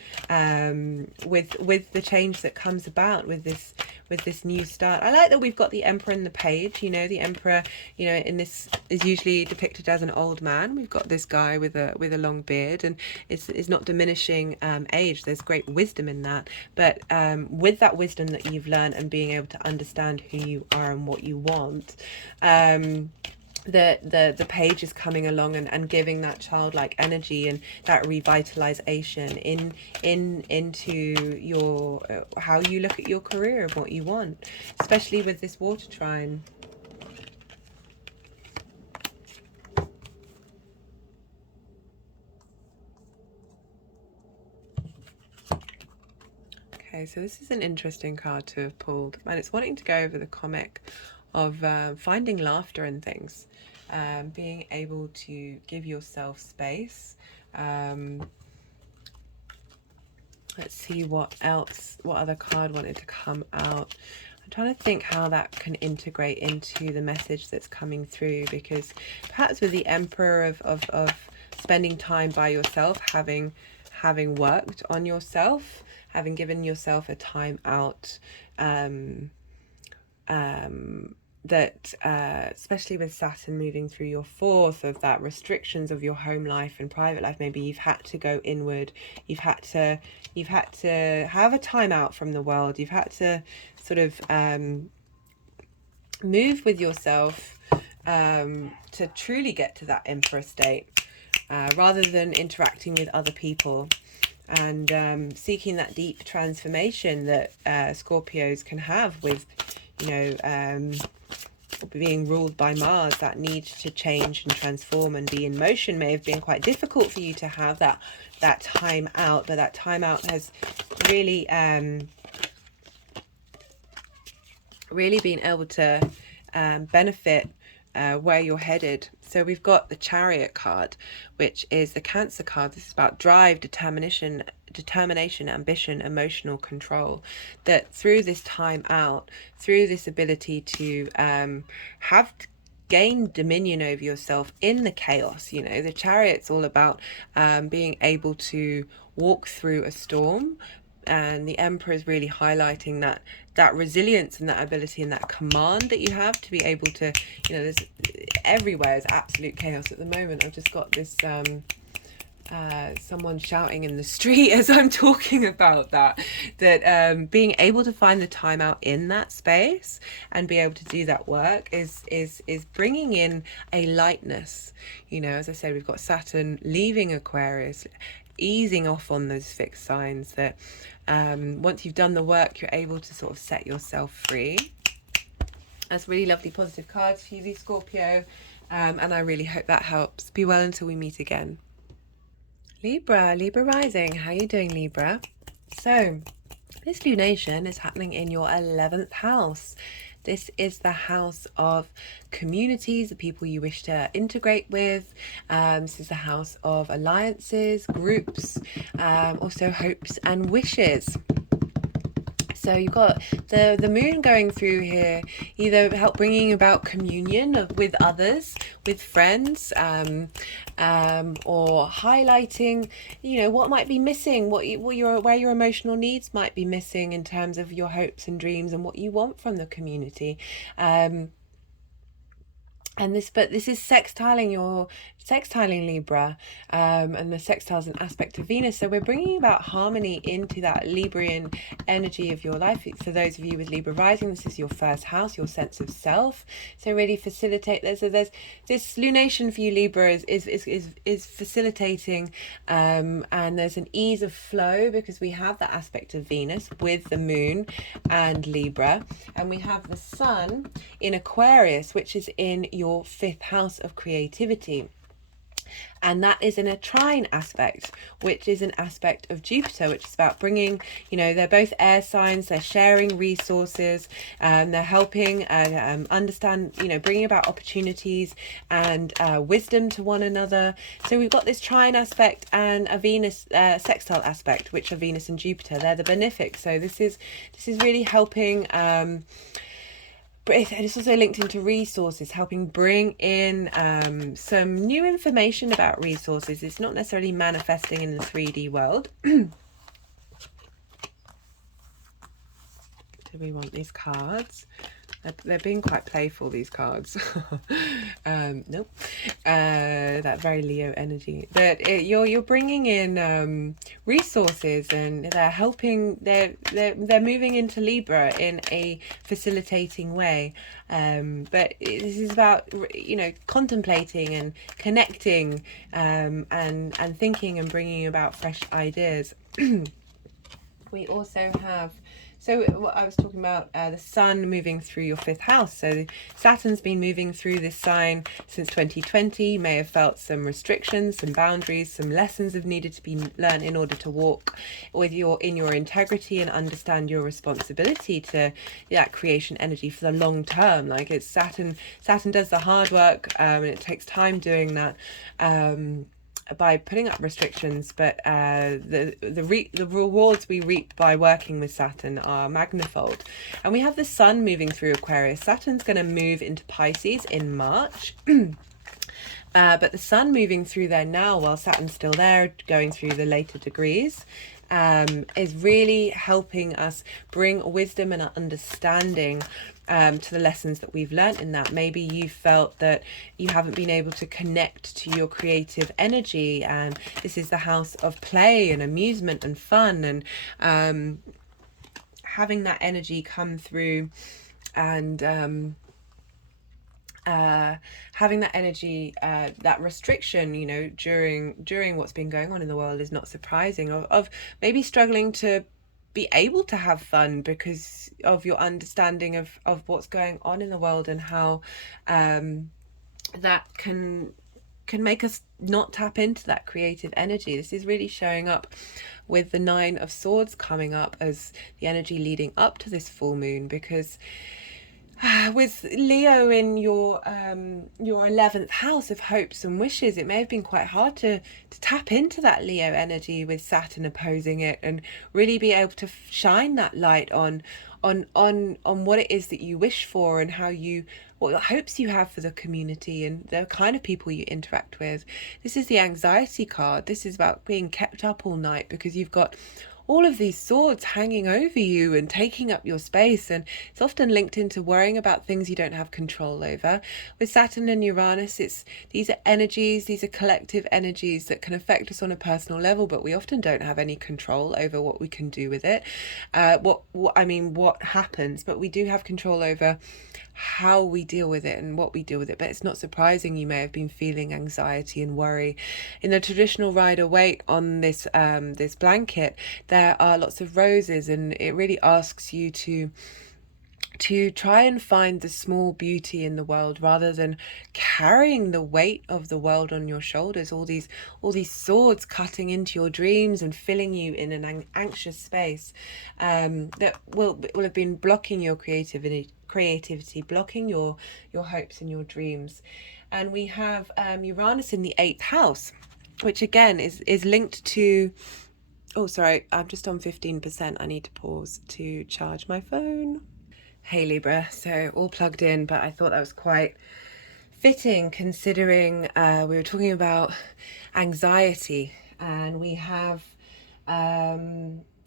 with the change that comes about with this new start. I like that we've got the Emperor in the page. You know, the Emperor, you know, in this is usually depicted as an old man. We've got this guy with a long beard, and it's not diminishing age. There's great wisdom in that, but with that wisdom that you've learned and being able to understand who you are and what you want, the page is coming along and giving that childlike energy and that revitalization into your how you look at your career and what you want, especially with this water trine. Okay, so this is an interesting card to have pulled, and it's wanting to go over the comic of finding laughter in things, being able to give yourself space. Let's see what other card wanted to come out. I'm trying to think how that can integrate into the message that's coming through, because perhaps with the Emperor of spending time by yourself, having worked on yourself, having given yourself a time out, that especially with Saturn moving through your fourth, of that restrictions of your home life and private life, maybe you've had to go inward, you've had to have a time out from the world, you've had to sort of move with yourself to truly get to that Emperor state, rather than interacting with other people, and seeking that deep transformation that Scorpios can have with, you know, being ruled by Mars. That need to change and transform and be in motion may have been quite difficult for you to have that time out, but that time out has really really been able to benefit where you're headed. So we've got the Chariot card, which is the Cancer card. This is about drive, determination, ambition, emotional control. That through this time out, through this ability to have gain dominion over yourself in the chaos, you know, the Chariot's all about being able to walk through a storm. And the Emperor is really highlighting that resilience and that ability and that command that you have to be able to, you know, there's everywhere is absolute chaos at the moment. I've just got this someone shouting in the street as I'm talking about that being able to find the time out in that space and be able to do that work is bringing in a lightness. You know, as I said, we've got Saturn leaving Aquarius, easing off on those fixed signs that once you've done the work, you're able to sort of set yourself free. That's really lovely positive cards for you, Scorpio, and I really hope that helps. Be well until we meet again. Libra rising, how are you doing, Libra? So this lunation is happening in your 11th house. This is the house of communities, the people you wish to integrate with. This is the house of alliances, groups, also hopes and wishes. So you've got the moon going through here, either help bringing about communion with others, with friends, or highlighting, you know, what might be missing, where your emotional needs might be missing in terms of your hopes and dreams and what you want from the community. But this is sextiling Libra, and the sextile is an aspect of Venus. So we're bringing about harmony into that Librian energy of your life. For those of you with Libra rising, this is your first house, your sense of self. So really facilitate. There's this lunation for you, Libra, is facilitating, and there's an ease of flow because we have that aspect of Venus with the moon and Libra, and we have the sun in Aquarius, which is in your 5th house of creativity. And that is in a trine aspect, which is an aspect of Jupiter, which is about bringing, you know, they're both air signs, they're sharing resources, they're helping understand, you know, bringing about opportunities and wisdom to one another. So we've got this trine aspect and a Venus sextile aspect, which are Venus and Jupiter. They're the benefic. So this is really helping. But it's also linked into resources, helping bring in some new information about resources. It's not necessarily manifesting in the 3D world. Do we want these cards? They're being quite playful, these cards. Nope. That very Leo energy. But you're bringing in resources, and they're helping. They're moving into Libra in a facilitating way. But this is about, you know, contemplating and connecting, and thinking and bringing about fresh ideas. We also have. So what I was talking about, the sun moving through your 5th house. So Saturn's been moving through this sign since 2020. You may have felt some restrictions, some boundaries, some lessons have needed to be learned in order to walk with in your integrity and understand your responsibility to that creation energy for the long term. Like, it's Saturn does the hard work, and it takes time doing that. By putting up restrictions, but the rewards we reap by working with Saturn are magnifold. And we have the sun moving through Aquarius. Saturn's going to move into Pisces in March. But the sun moving through there now, while Saturn's still there, going through the later degrees, is really helping us bring wisdom and understanding to the lessons that we've learned in that. Maybe you felt that you haven't been able to connect to your creative energy, and this is the house of play and amusement and fun, and having that energy come through, and having that energy, that restriction, you know, during what's been going on in the world is not surprising, of maybe struggling to be able to have fun because of your understanding of what's going on in the world, and how that can make us not tap into that creative energy. This is really showing up with the 9 of Swords coming up as the energy leading up to this full moon, because with Leo in your 11th house of hopes and wishes, it may have been quite hard to tap into that Leo energy with Saturn opposing it, and really be able to shine that light on what it is that you wish for, and what hopes you have for the community and the kind of people you interact with. This is the anxiety card. This is about being kept up all night because you've got all of these swords hanging over you and taking up your space, and it's often linked into worrying about things you don't have control over. With Saturn and Uranus, these are energies, these are collective energies that can affect us on a personal level, but we often don't have any control over what we can do with it. What happens, but we do have control over how we deal with it and what we deal with it. But it's not surprising you may have been feeling anxiety and worry. In the traditional Rider-Waite on this blanket, there are lots of roses, and it really asks you to try and find the small beauty in the world, rather than carrying the weight of the world on your shoulders, all these swords cutting into your dreams and filling you in an anxious space that will have been blocking your creativity, blocking your hopes and your dreams. And we have Uranus in the 8th house, which again is linked to, oh sorry, I'm just on 15%. I need to pause to charge my phone. Hey Libra, so all plugged in, but I thought that was quite fitting considering we were talking about anxiety, and we have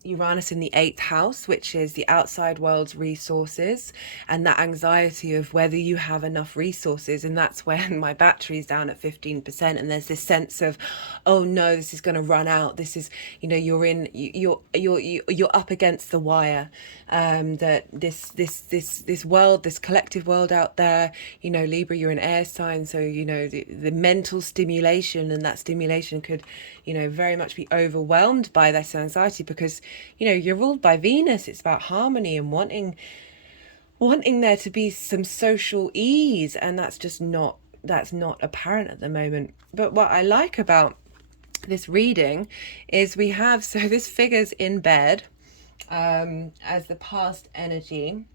Uranus in the 8th house, which is the outside world's resources, and that anxiety of whether you have enough resources. And that's when my battery's down at 15%, and there's this sense of, oh no, this is going to run out. This is, you know, you're up against the wire. That this world, this collective world out there, you know, Libra, you're an air sign, so you know the mental stimulation, and that stimulation could, you know, very much be overwhelmed by this anxiety, because you know you're ruled by Venus. It's about harmony and wanting there to be some social ease, and that's just not that's not apparent at the moment. But what I like about this reading is we have, so this figure's in bed as the past energy,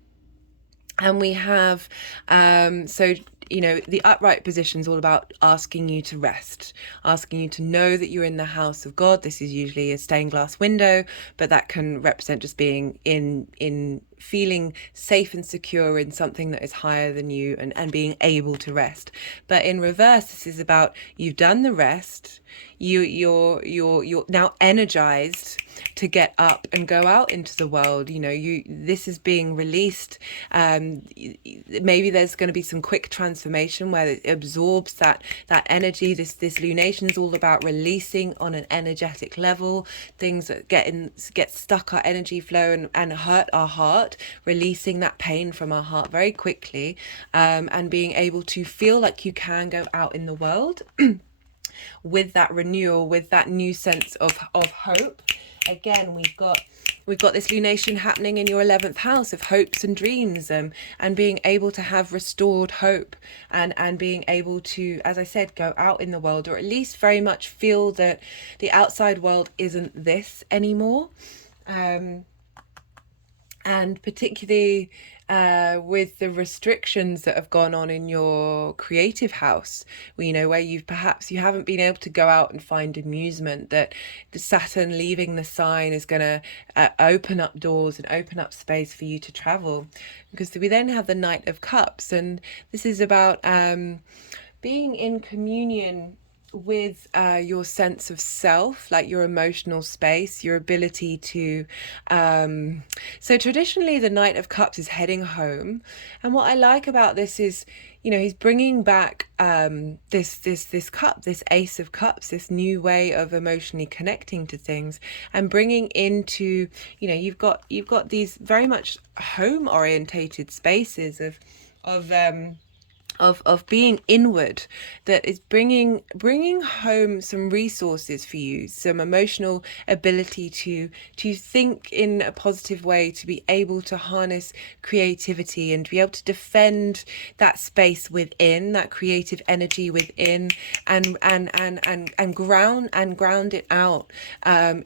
and we have so you know, the upright position is all about asking you to rest, asking you to know that you're in the house of God. This is usually a stained glass window, but that can represent just being in feeling safe and secure in something that is higher than you, and being able to rest. But in reverse, this is about, you've done the rest, you're now energized to get up and go out into the world. You know, this is being released. Maybe there's going to be some quick transformation where it absorbs that energy. This lunation is all about releasing on an energetic level things that get stuck, our energy flow, and hurt our heart, releasing that pain from our heart very quickly, and being able to feel like you can go out in the world with that renewal, with that new sense of hope. Again, we've got this lunation happening in your 11th house of hopes and dreams, and being able to have restored hope, and being able to, as I said, go out in the world, or at least very much feel that the outside world isn't this anymore. And particularly with the restrictions that have gone on in your creative house, where you haven't been able to go out and find amusement, that the Saturn leaving the sign is going to open up doors and open up space for you to travel. Because we then have the Knight of Cups, and this is about being in communion with your sense of self, like your emotional space, your ability to so traditionally the Knight of Cups is heading home, and what I like about this is, he's bringing back this cup, this Ace of Cups, this new way of emotionally connecting to things, and bringing into, you've got these very much home orientated spaces of being inward, that is bringing home some resources for you, some emotional ability to think in a positive way, to be able to harness creativity, and to be able to defend that space within, that creative energy within, and ground it out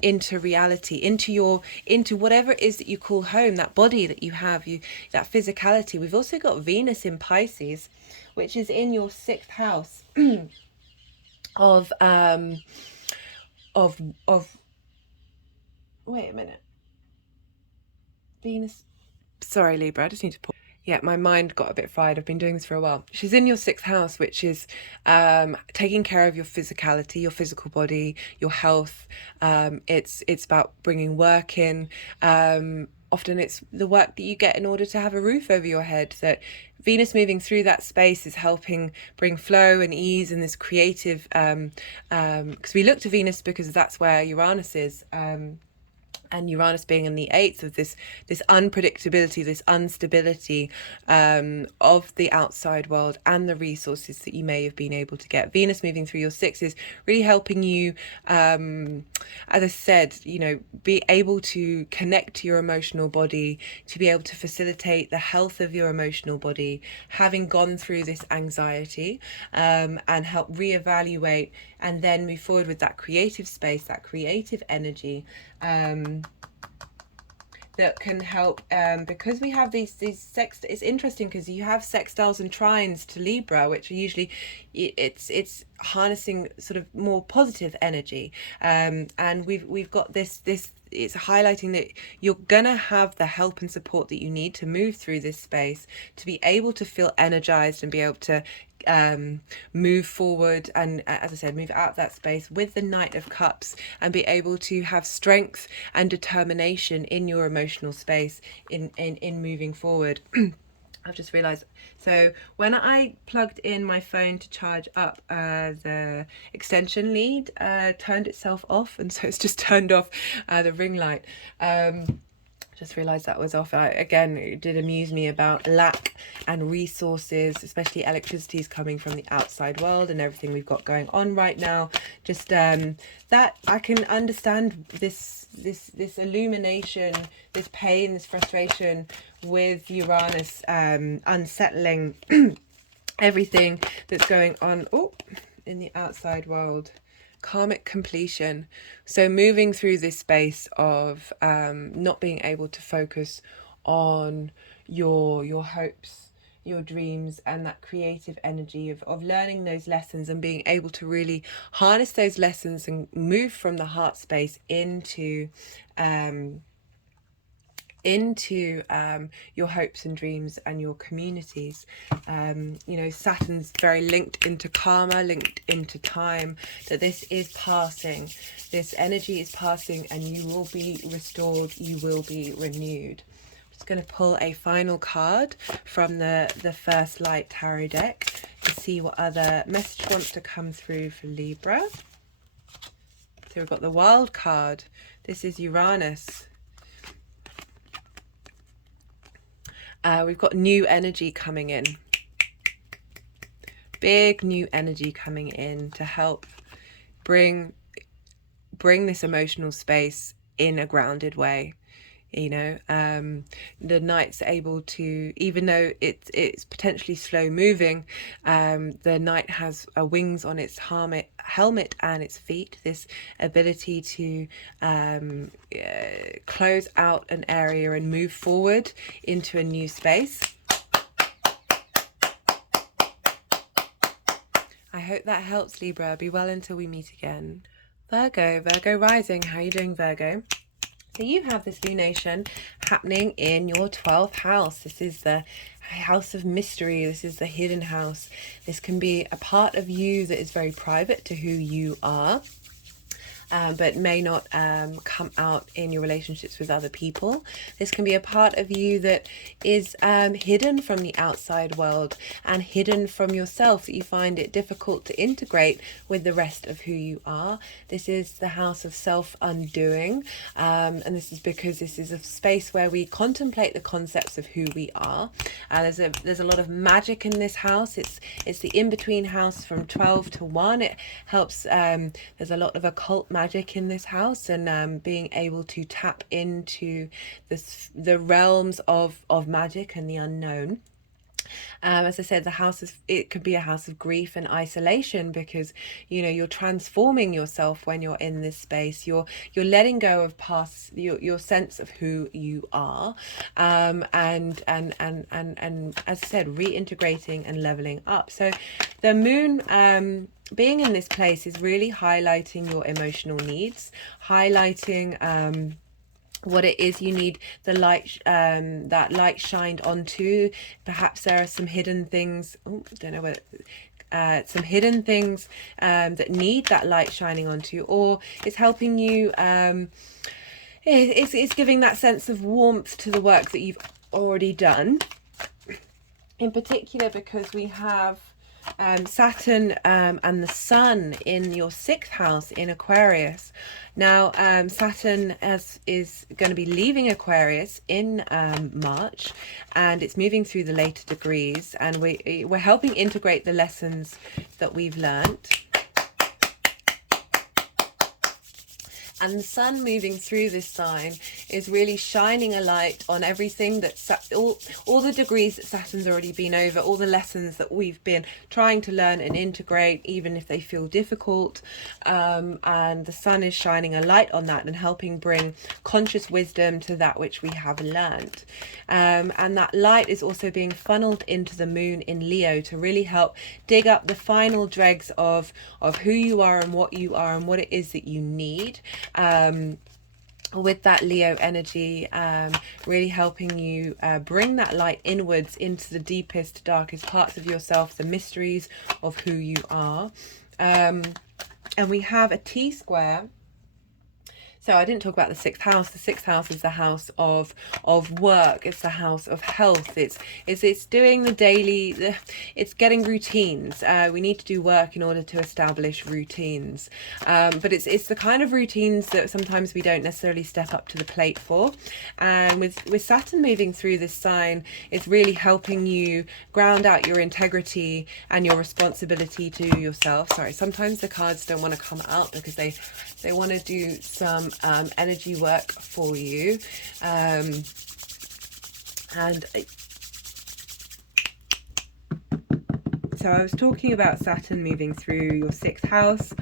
into reality, into whatever it is that you call home, that body that you have, that physicality. We've also got Venus in Pisces, which is in your 6th house of wait a minute, Venus, sorry Libra, I just need to pause. Yeah, my mind got a bit fried. I've been doing this for a while. She's in your 6th house, which is taking care of your physicality, your physical body, your health. It's about bringing work in. Often it's the work that you get in order to have a roof over your head. That Venus moving through that space is helping bring flow and ease and this creative, because we look to Venus because that's where Uranus is. And Uranus being in the 8th of this unpredictability, this instability of the outside world and the resources that you may have been able to get. Venus moving through your 6th is really helping you, as I said, be able to connect to your emotional body, to be able to facilitate the health of your emotional body, having gone through this anxiety, and help reevaluate and then move forward with that creative space, that creative energy. That can help, because we have these it's interesting because you have sextiles and trines to Libra, which are usually it's harnessing sort of more positive energy, and we've got this it's highlighting that you're gonna have the help and support that you need to move through this space, to be able to feel energized and be able to move forward, and as I said, move out of that space with the Knight of Cups, and be able to have strength and determination in your emotional space in moving forward. I've just realized, so when I plugged in my phone to charge up, the extension lead turned itself off, and so it's just turned off the ring light. Just realized that was off. Again, it did amuse me about lack and resources, especially electricity is coming from the outside world and everything we've got going on right now. Just that I can understand this illumination, this pain, this frustration with Uranus unsettling everything that's going on in the outside world. Karmic completion. So moving through this space of not being able to focus on your hopes, your dreams, and that creative energy of learning those lessons and being able to really harness those lessons and move from the heart space into your hopes and dreams and your communities. Saturn's very linked into karma, linked into time, that this is passing, this energy is passing, and you will be restored, you will be renewed. I'm just going to pull a final card from the First Light Tarot deck to see what other message wants to come through for Libra. So we've got the Wild card. This is Uranus. We've got new energy coming in. Big new energy coming in to help bring this emotional space in a grounded way. The Knight's able to, even though it's potentially slow moving, the Knight has wings on its helmet and its feet, this ability to close out an area and move forward into a new space. I hope that helps, Libra. Be well until we meet again. Virgo rising. How are you doing, Virgo? So you have this lunation happening in your 12th house. This is the house of mystery. This is the hidden house. This can be a part of you that is very private to who you are. But may not come out in your relationships with other people. This can be a part of you that is hidden from the outside world and hidden from yourself, that you find it difficult to integrate with the rest of who you are. This is the house of self-undoing, and this is because this is a space where we contemplate the concepts of who we are. There's a lot of magic in this house. It's the in-between house from 12 to 1. It helps. There's a lot of occult magic in this house, and being able to tap into the realms of magic and the unknown. As I said, it could be a house of grief and isolation, because you're transforming yourself when you're in this space. You're letting go of past your sense of who you are, and as I said, reintegrating and leveling up. So the moon being in this place is really highlighting your emotional needs, highlighting what it is you need the light, that light shined onto. Perhaps there are some hidden things, some hidden things that need that light shining onto, or it's helping you, it's giving that sense of warmth to the work that you've already done. In particular, because we have Saturn and the Sun in your 6th house in Aquarius. Now Saturn is going to be leaving Aquarius in March, and it's moving through the later degrees, and we're helping integrate the lessons that we've learnt. And the Sun moving through this sign is really shining a light on everything that all the degrees that Saturn's already been over, all the lessons that we've been trying to learn and integrate, even if they feel difficult. And the Sun is shining a light on that and helping bring conscious wisdom to that which we have learned. And that light is also being funneled into the moon in Leo to really help dig up the final dregs of who you are and what it is that you need. With that Leo energy, really helping you bring that light inwards into the deepest, darkest parts of yourself, the mysteries of who you are. And we have a T-square. So I didn't talk about the 6th house. The 6th house is the house of work. It's the house of health. It's doing the daily. It's getting routines. We need to do work in order to establish routines. But it's the kind of routines that sometimes we don't necessarily step up to the plate for. And with Saturn moving through this sign, it's really helping you ground out your integrity and your responsibility to yourself. Sorry, sometimes the cards don't want to come out because they want to do some energy work for you, and So I was talking about Saturn moving through your 6th house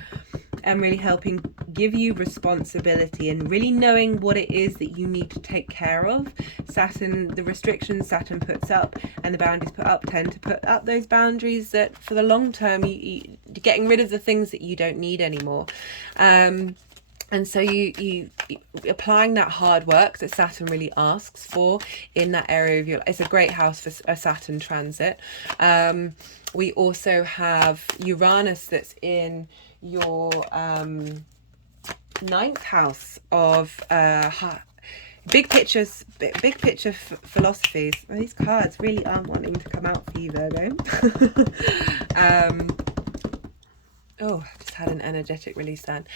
and really helping give you responsibility and really knowing what it is that you need to take care of. Saturn, the restrictions Saturn puts up and the boundaries put up tend to put up those boundaries that for the long term, you're getting rid of the things that you don't need anymore. And so you applying that hard work that Saturn really asks for in that area of your life. It's a great house for a Saturn transit. We also have Uranus that's in your 9th house of big picture philosophies. Oh, these cards really aren't wanting to come out for you, Virgo. Oh, I just had an energetic release then.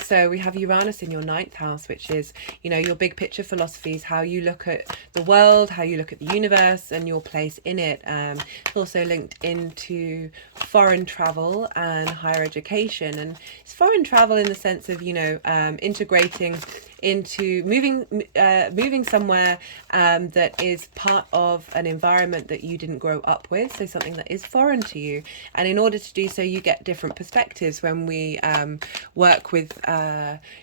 So we have Uranus in your 9th house, which is, you know, your big picture philosophies, how you look at the world, how you look at the universe and your place in it. It's also linked into foreign travel and higher education. And it's foreign travel in the sense of, you know, integrating into moving somewhere that is part of an environment that you didn't grow up with, so something that is foreign to you. And in order to do so, you get different perspectives when we work with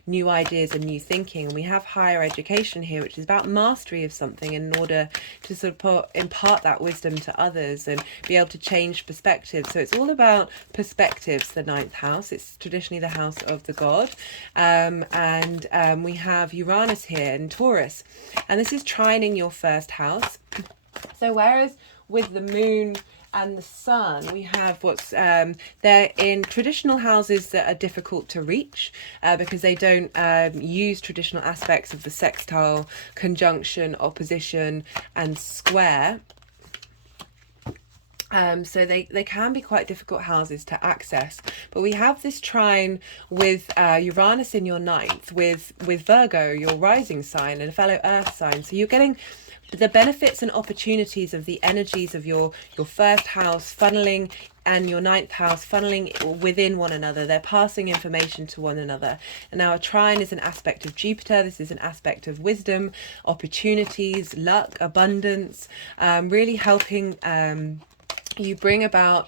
new ideas and new thinking. And we have higher education here, which is about mastery of something in order to sort of impart that wisdom to others and be able to change perspectives. So it's all about perspectives, the 9th house. It's traditionally the house of the god. We have Uranus here in Taurus, and this is trining your 1st house. So whereas with the moon and the sun, we have what's they're in traditional houses that are difficult to reach because they don't use traditional aspects of the sextile, conjunction, opposition and square. So they can be quite difficult houses to access. But we have this trine with Uranus in your 9th, with Virgo, your rising sign, and a fellow earth sign. So you're getting the benefits and opportunities of the energies of your 1st house funneling and your 9th house funneling within one another. They're passing information to one another. And now a trine is an aspect of Jupiter. This is an aspect of wisdom, opportunities, luck, abundance, really helping you bring about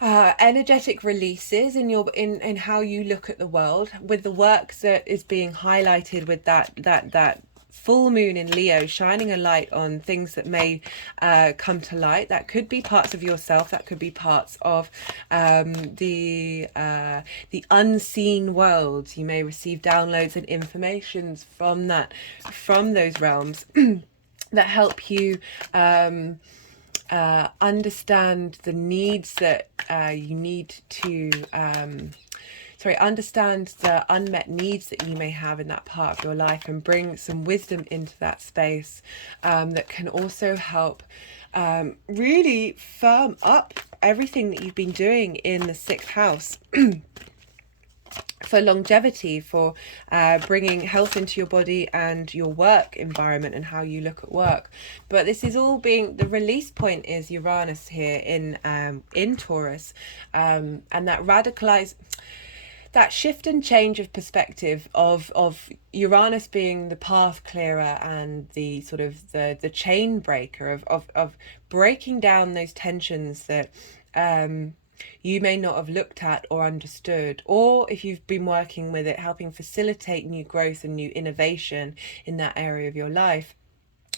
energetic releases in how you look at the world, with the work that is being highlighted with that full moon in Leo, shining a light on things that may come to light. That could be parts of yourself, that could be parts of the unseen world. You may receive downloads and informations from those realms that help you understand the needs that you need to understand the unmet needs that you may have in that part of your life, and bring some wisdom into that space that can also help really firm up everything that you've been doing in the 6th house. For longevity, for bringing health into your body and your work environment and how you look at work. But this is all being, the release point is Uranus here in Taurus, and that shift and change of perspective of Uranus being the path clearer and the sort of the chain breaker of breaking down those tensions that you may not have looked at or understood, or if you've been working with it, helping facilitate new growth and new innovation in that area of your life.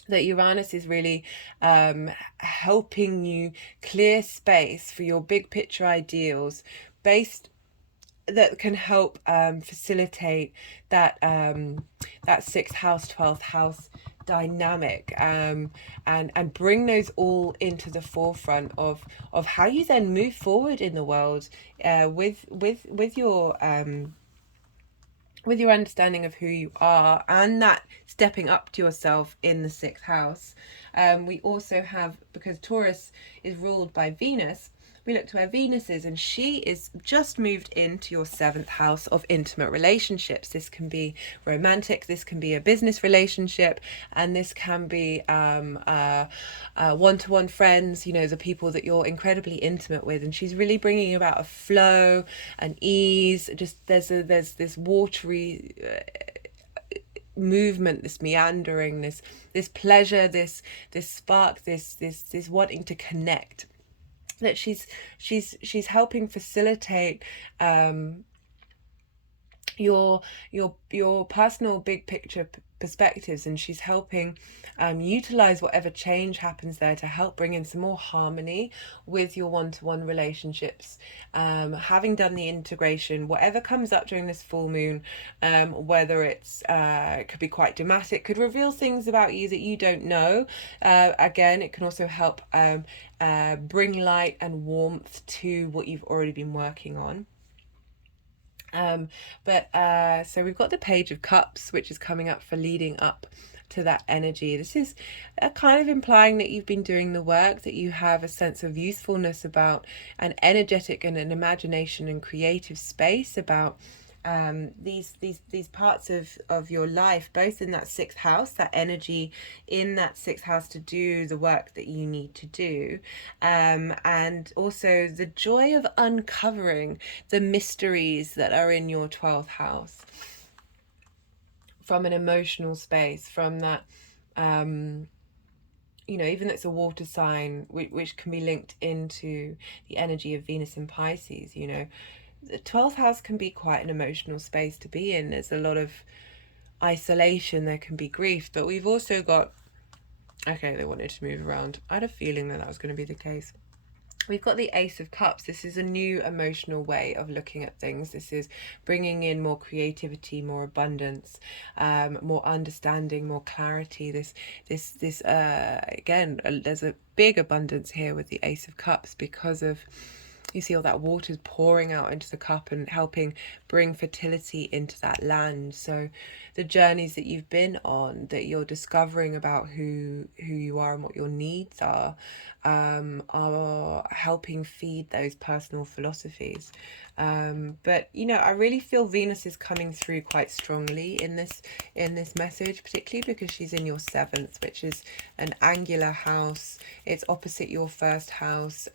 That Uranus is really helping you clear space for your big picture ideals that can help facilitate that 6th house, 12th house dynamic, and bring those all into the forefront of how you then move forward in the world with your understanding of who you are, and that stepping up to yourself in the 6th house. We also have, because Taurus is ruled by Venus, we look to where Venus is, and she is just moved into your 7th house of intimate relationships. This can be romantic, this can be a business relationship, and this can be one-to-one friends, you know, the people that you're incredibly intimate with. And she's really bringing about a flow, an ease, just there's this watery movement, this meandering, this pleasure, this spark, this wanting to connect, that she's helping facilitate your personal big picture perspectives, and she's helping utilize whatever change happens there to help bring in some more harmony with your one-to-one relationships. Having done the integration, whatever comes up during this full moon, whether it's it could be quite dramatic, could reveal things about you that you don't know. Again, it can also help bring light and warmth to what you've already been working on. So we've got the Page of Cups, which is coming up for leading up to that energy. This is kind of implying that you've been doing the work, that you have a sense of youthfulness about an energetic and an imagination and creative space about these parts of your life, both in that 6th house, that energy in that 6th house to do the work that you need to do, and also the joy of uncovering the mysteries that are in your 12th house from an emotional space, from that even though it's a water sign, which can be linked into the energy of Venus and Pisces. The 12th house can be quite an emotional space to be in. There's a lot of isolation, there can be grief, but we've also got, okay, they wanted to move around. I had a feeling that was going to be the case. We've got the Ace of Cups. This is a new emotional way of looking at things. This is bringing in more creativity, more abundance, more understanding, more clarity. Again, there's a big abundance here with the Ace of Cups because of, you see all that water's pouring out into the cup and helping bring fertility into that land. So the journeys that you've been on, that you're discovering about who you are and what your needs are helping feed those personal philosophies. But I really feel Venus is coming through quite strongly in this message, particularly because she's in your 7th, which is an angular house. It's opposite your 1st house.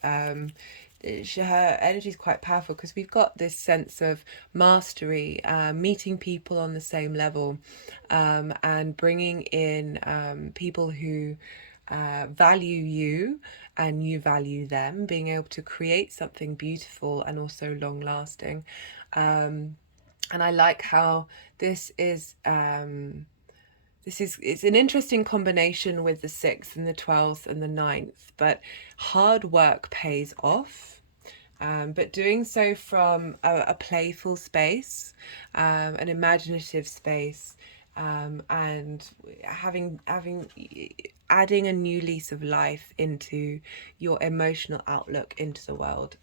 Her energy is quite powerful because we've got this sense of mastery, meeting people on the same level, and bringing in people who value you and you value them, being able to create something beautiful and also long lasting. And I like how it's an interesting combination with the 6th and the 12th and the 9th, but hard work pays off. But doing so from a playful space, an imaginative space, and adding a new lease of life into your emotional outlook into the world.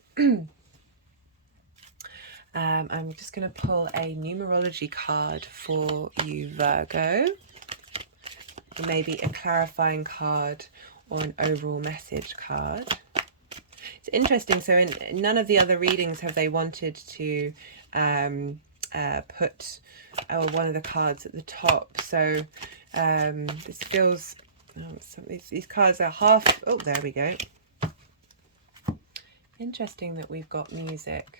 I'm just going to pull a numerology card for you, Virgo. Maybe a clarifying card or an overall message card. It's interesting. So in none of the other readings have they wanted to put one of the cards at the top. So this feels... these cards are half... Oh, there we go. Interesting that we've got music.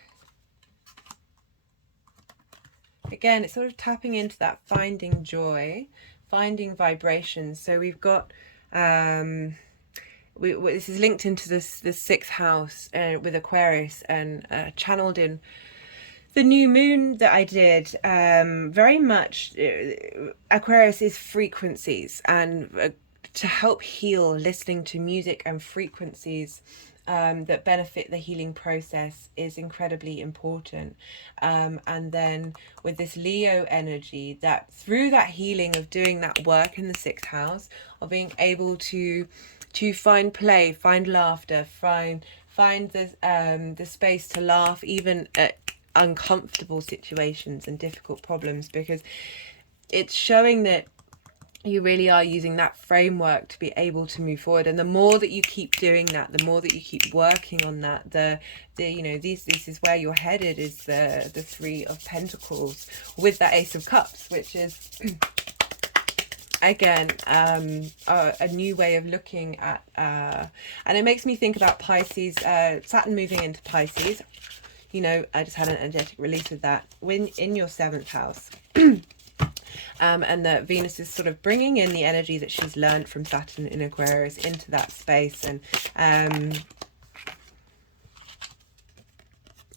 Again, it's sort of tapping into that finding joy, finding vibrations. So we've got... this is linked into the 6th house with Aquarius, and channeled in the new moon that I did. Very much Aquarius is frequencies, and to help heal, listening to music and frequencies that benefit the healing process is incredibly important. And then with this Leo energy, that through that healing of doing that work in the 6th house, of being able to find play, find laughter, find the space to laugh even at uncomfortable situations and difficult problems, because it's showing that you really are using that framework to be able to move forward. And the more that you keep doing that, the more that you keep working on that, this is where you're headed, is the 3 of Pentacles with that Ace of Cups, which is again a new way of looking at and it makes me think about Pisces, Saturn moving into Pisces. I just had an energetic release of that when in your 7th house. and that Venus is sort of bringing in the energy that she's learned from Saturn in Aquarius into that space, and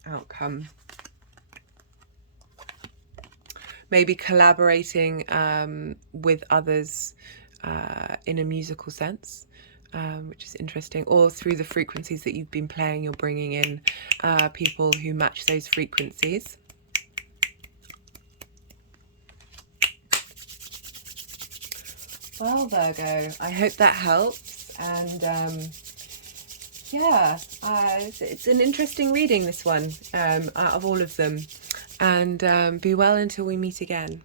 outcome. Maybe collaborating with others in a musical sense, which is interesting, or through the frequencies that you've been playing, you're bringing in people who match those frequencies. Well, Virgo, I hope that helps, and yeah, it's an interesting reading, this one, out of all of them, and be well until we meet again.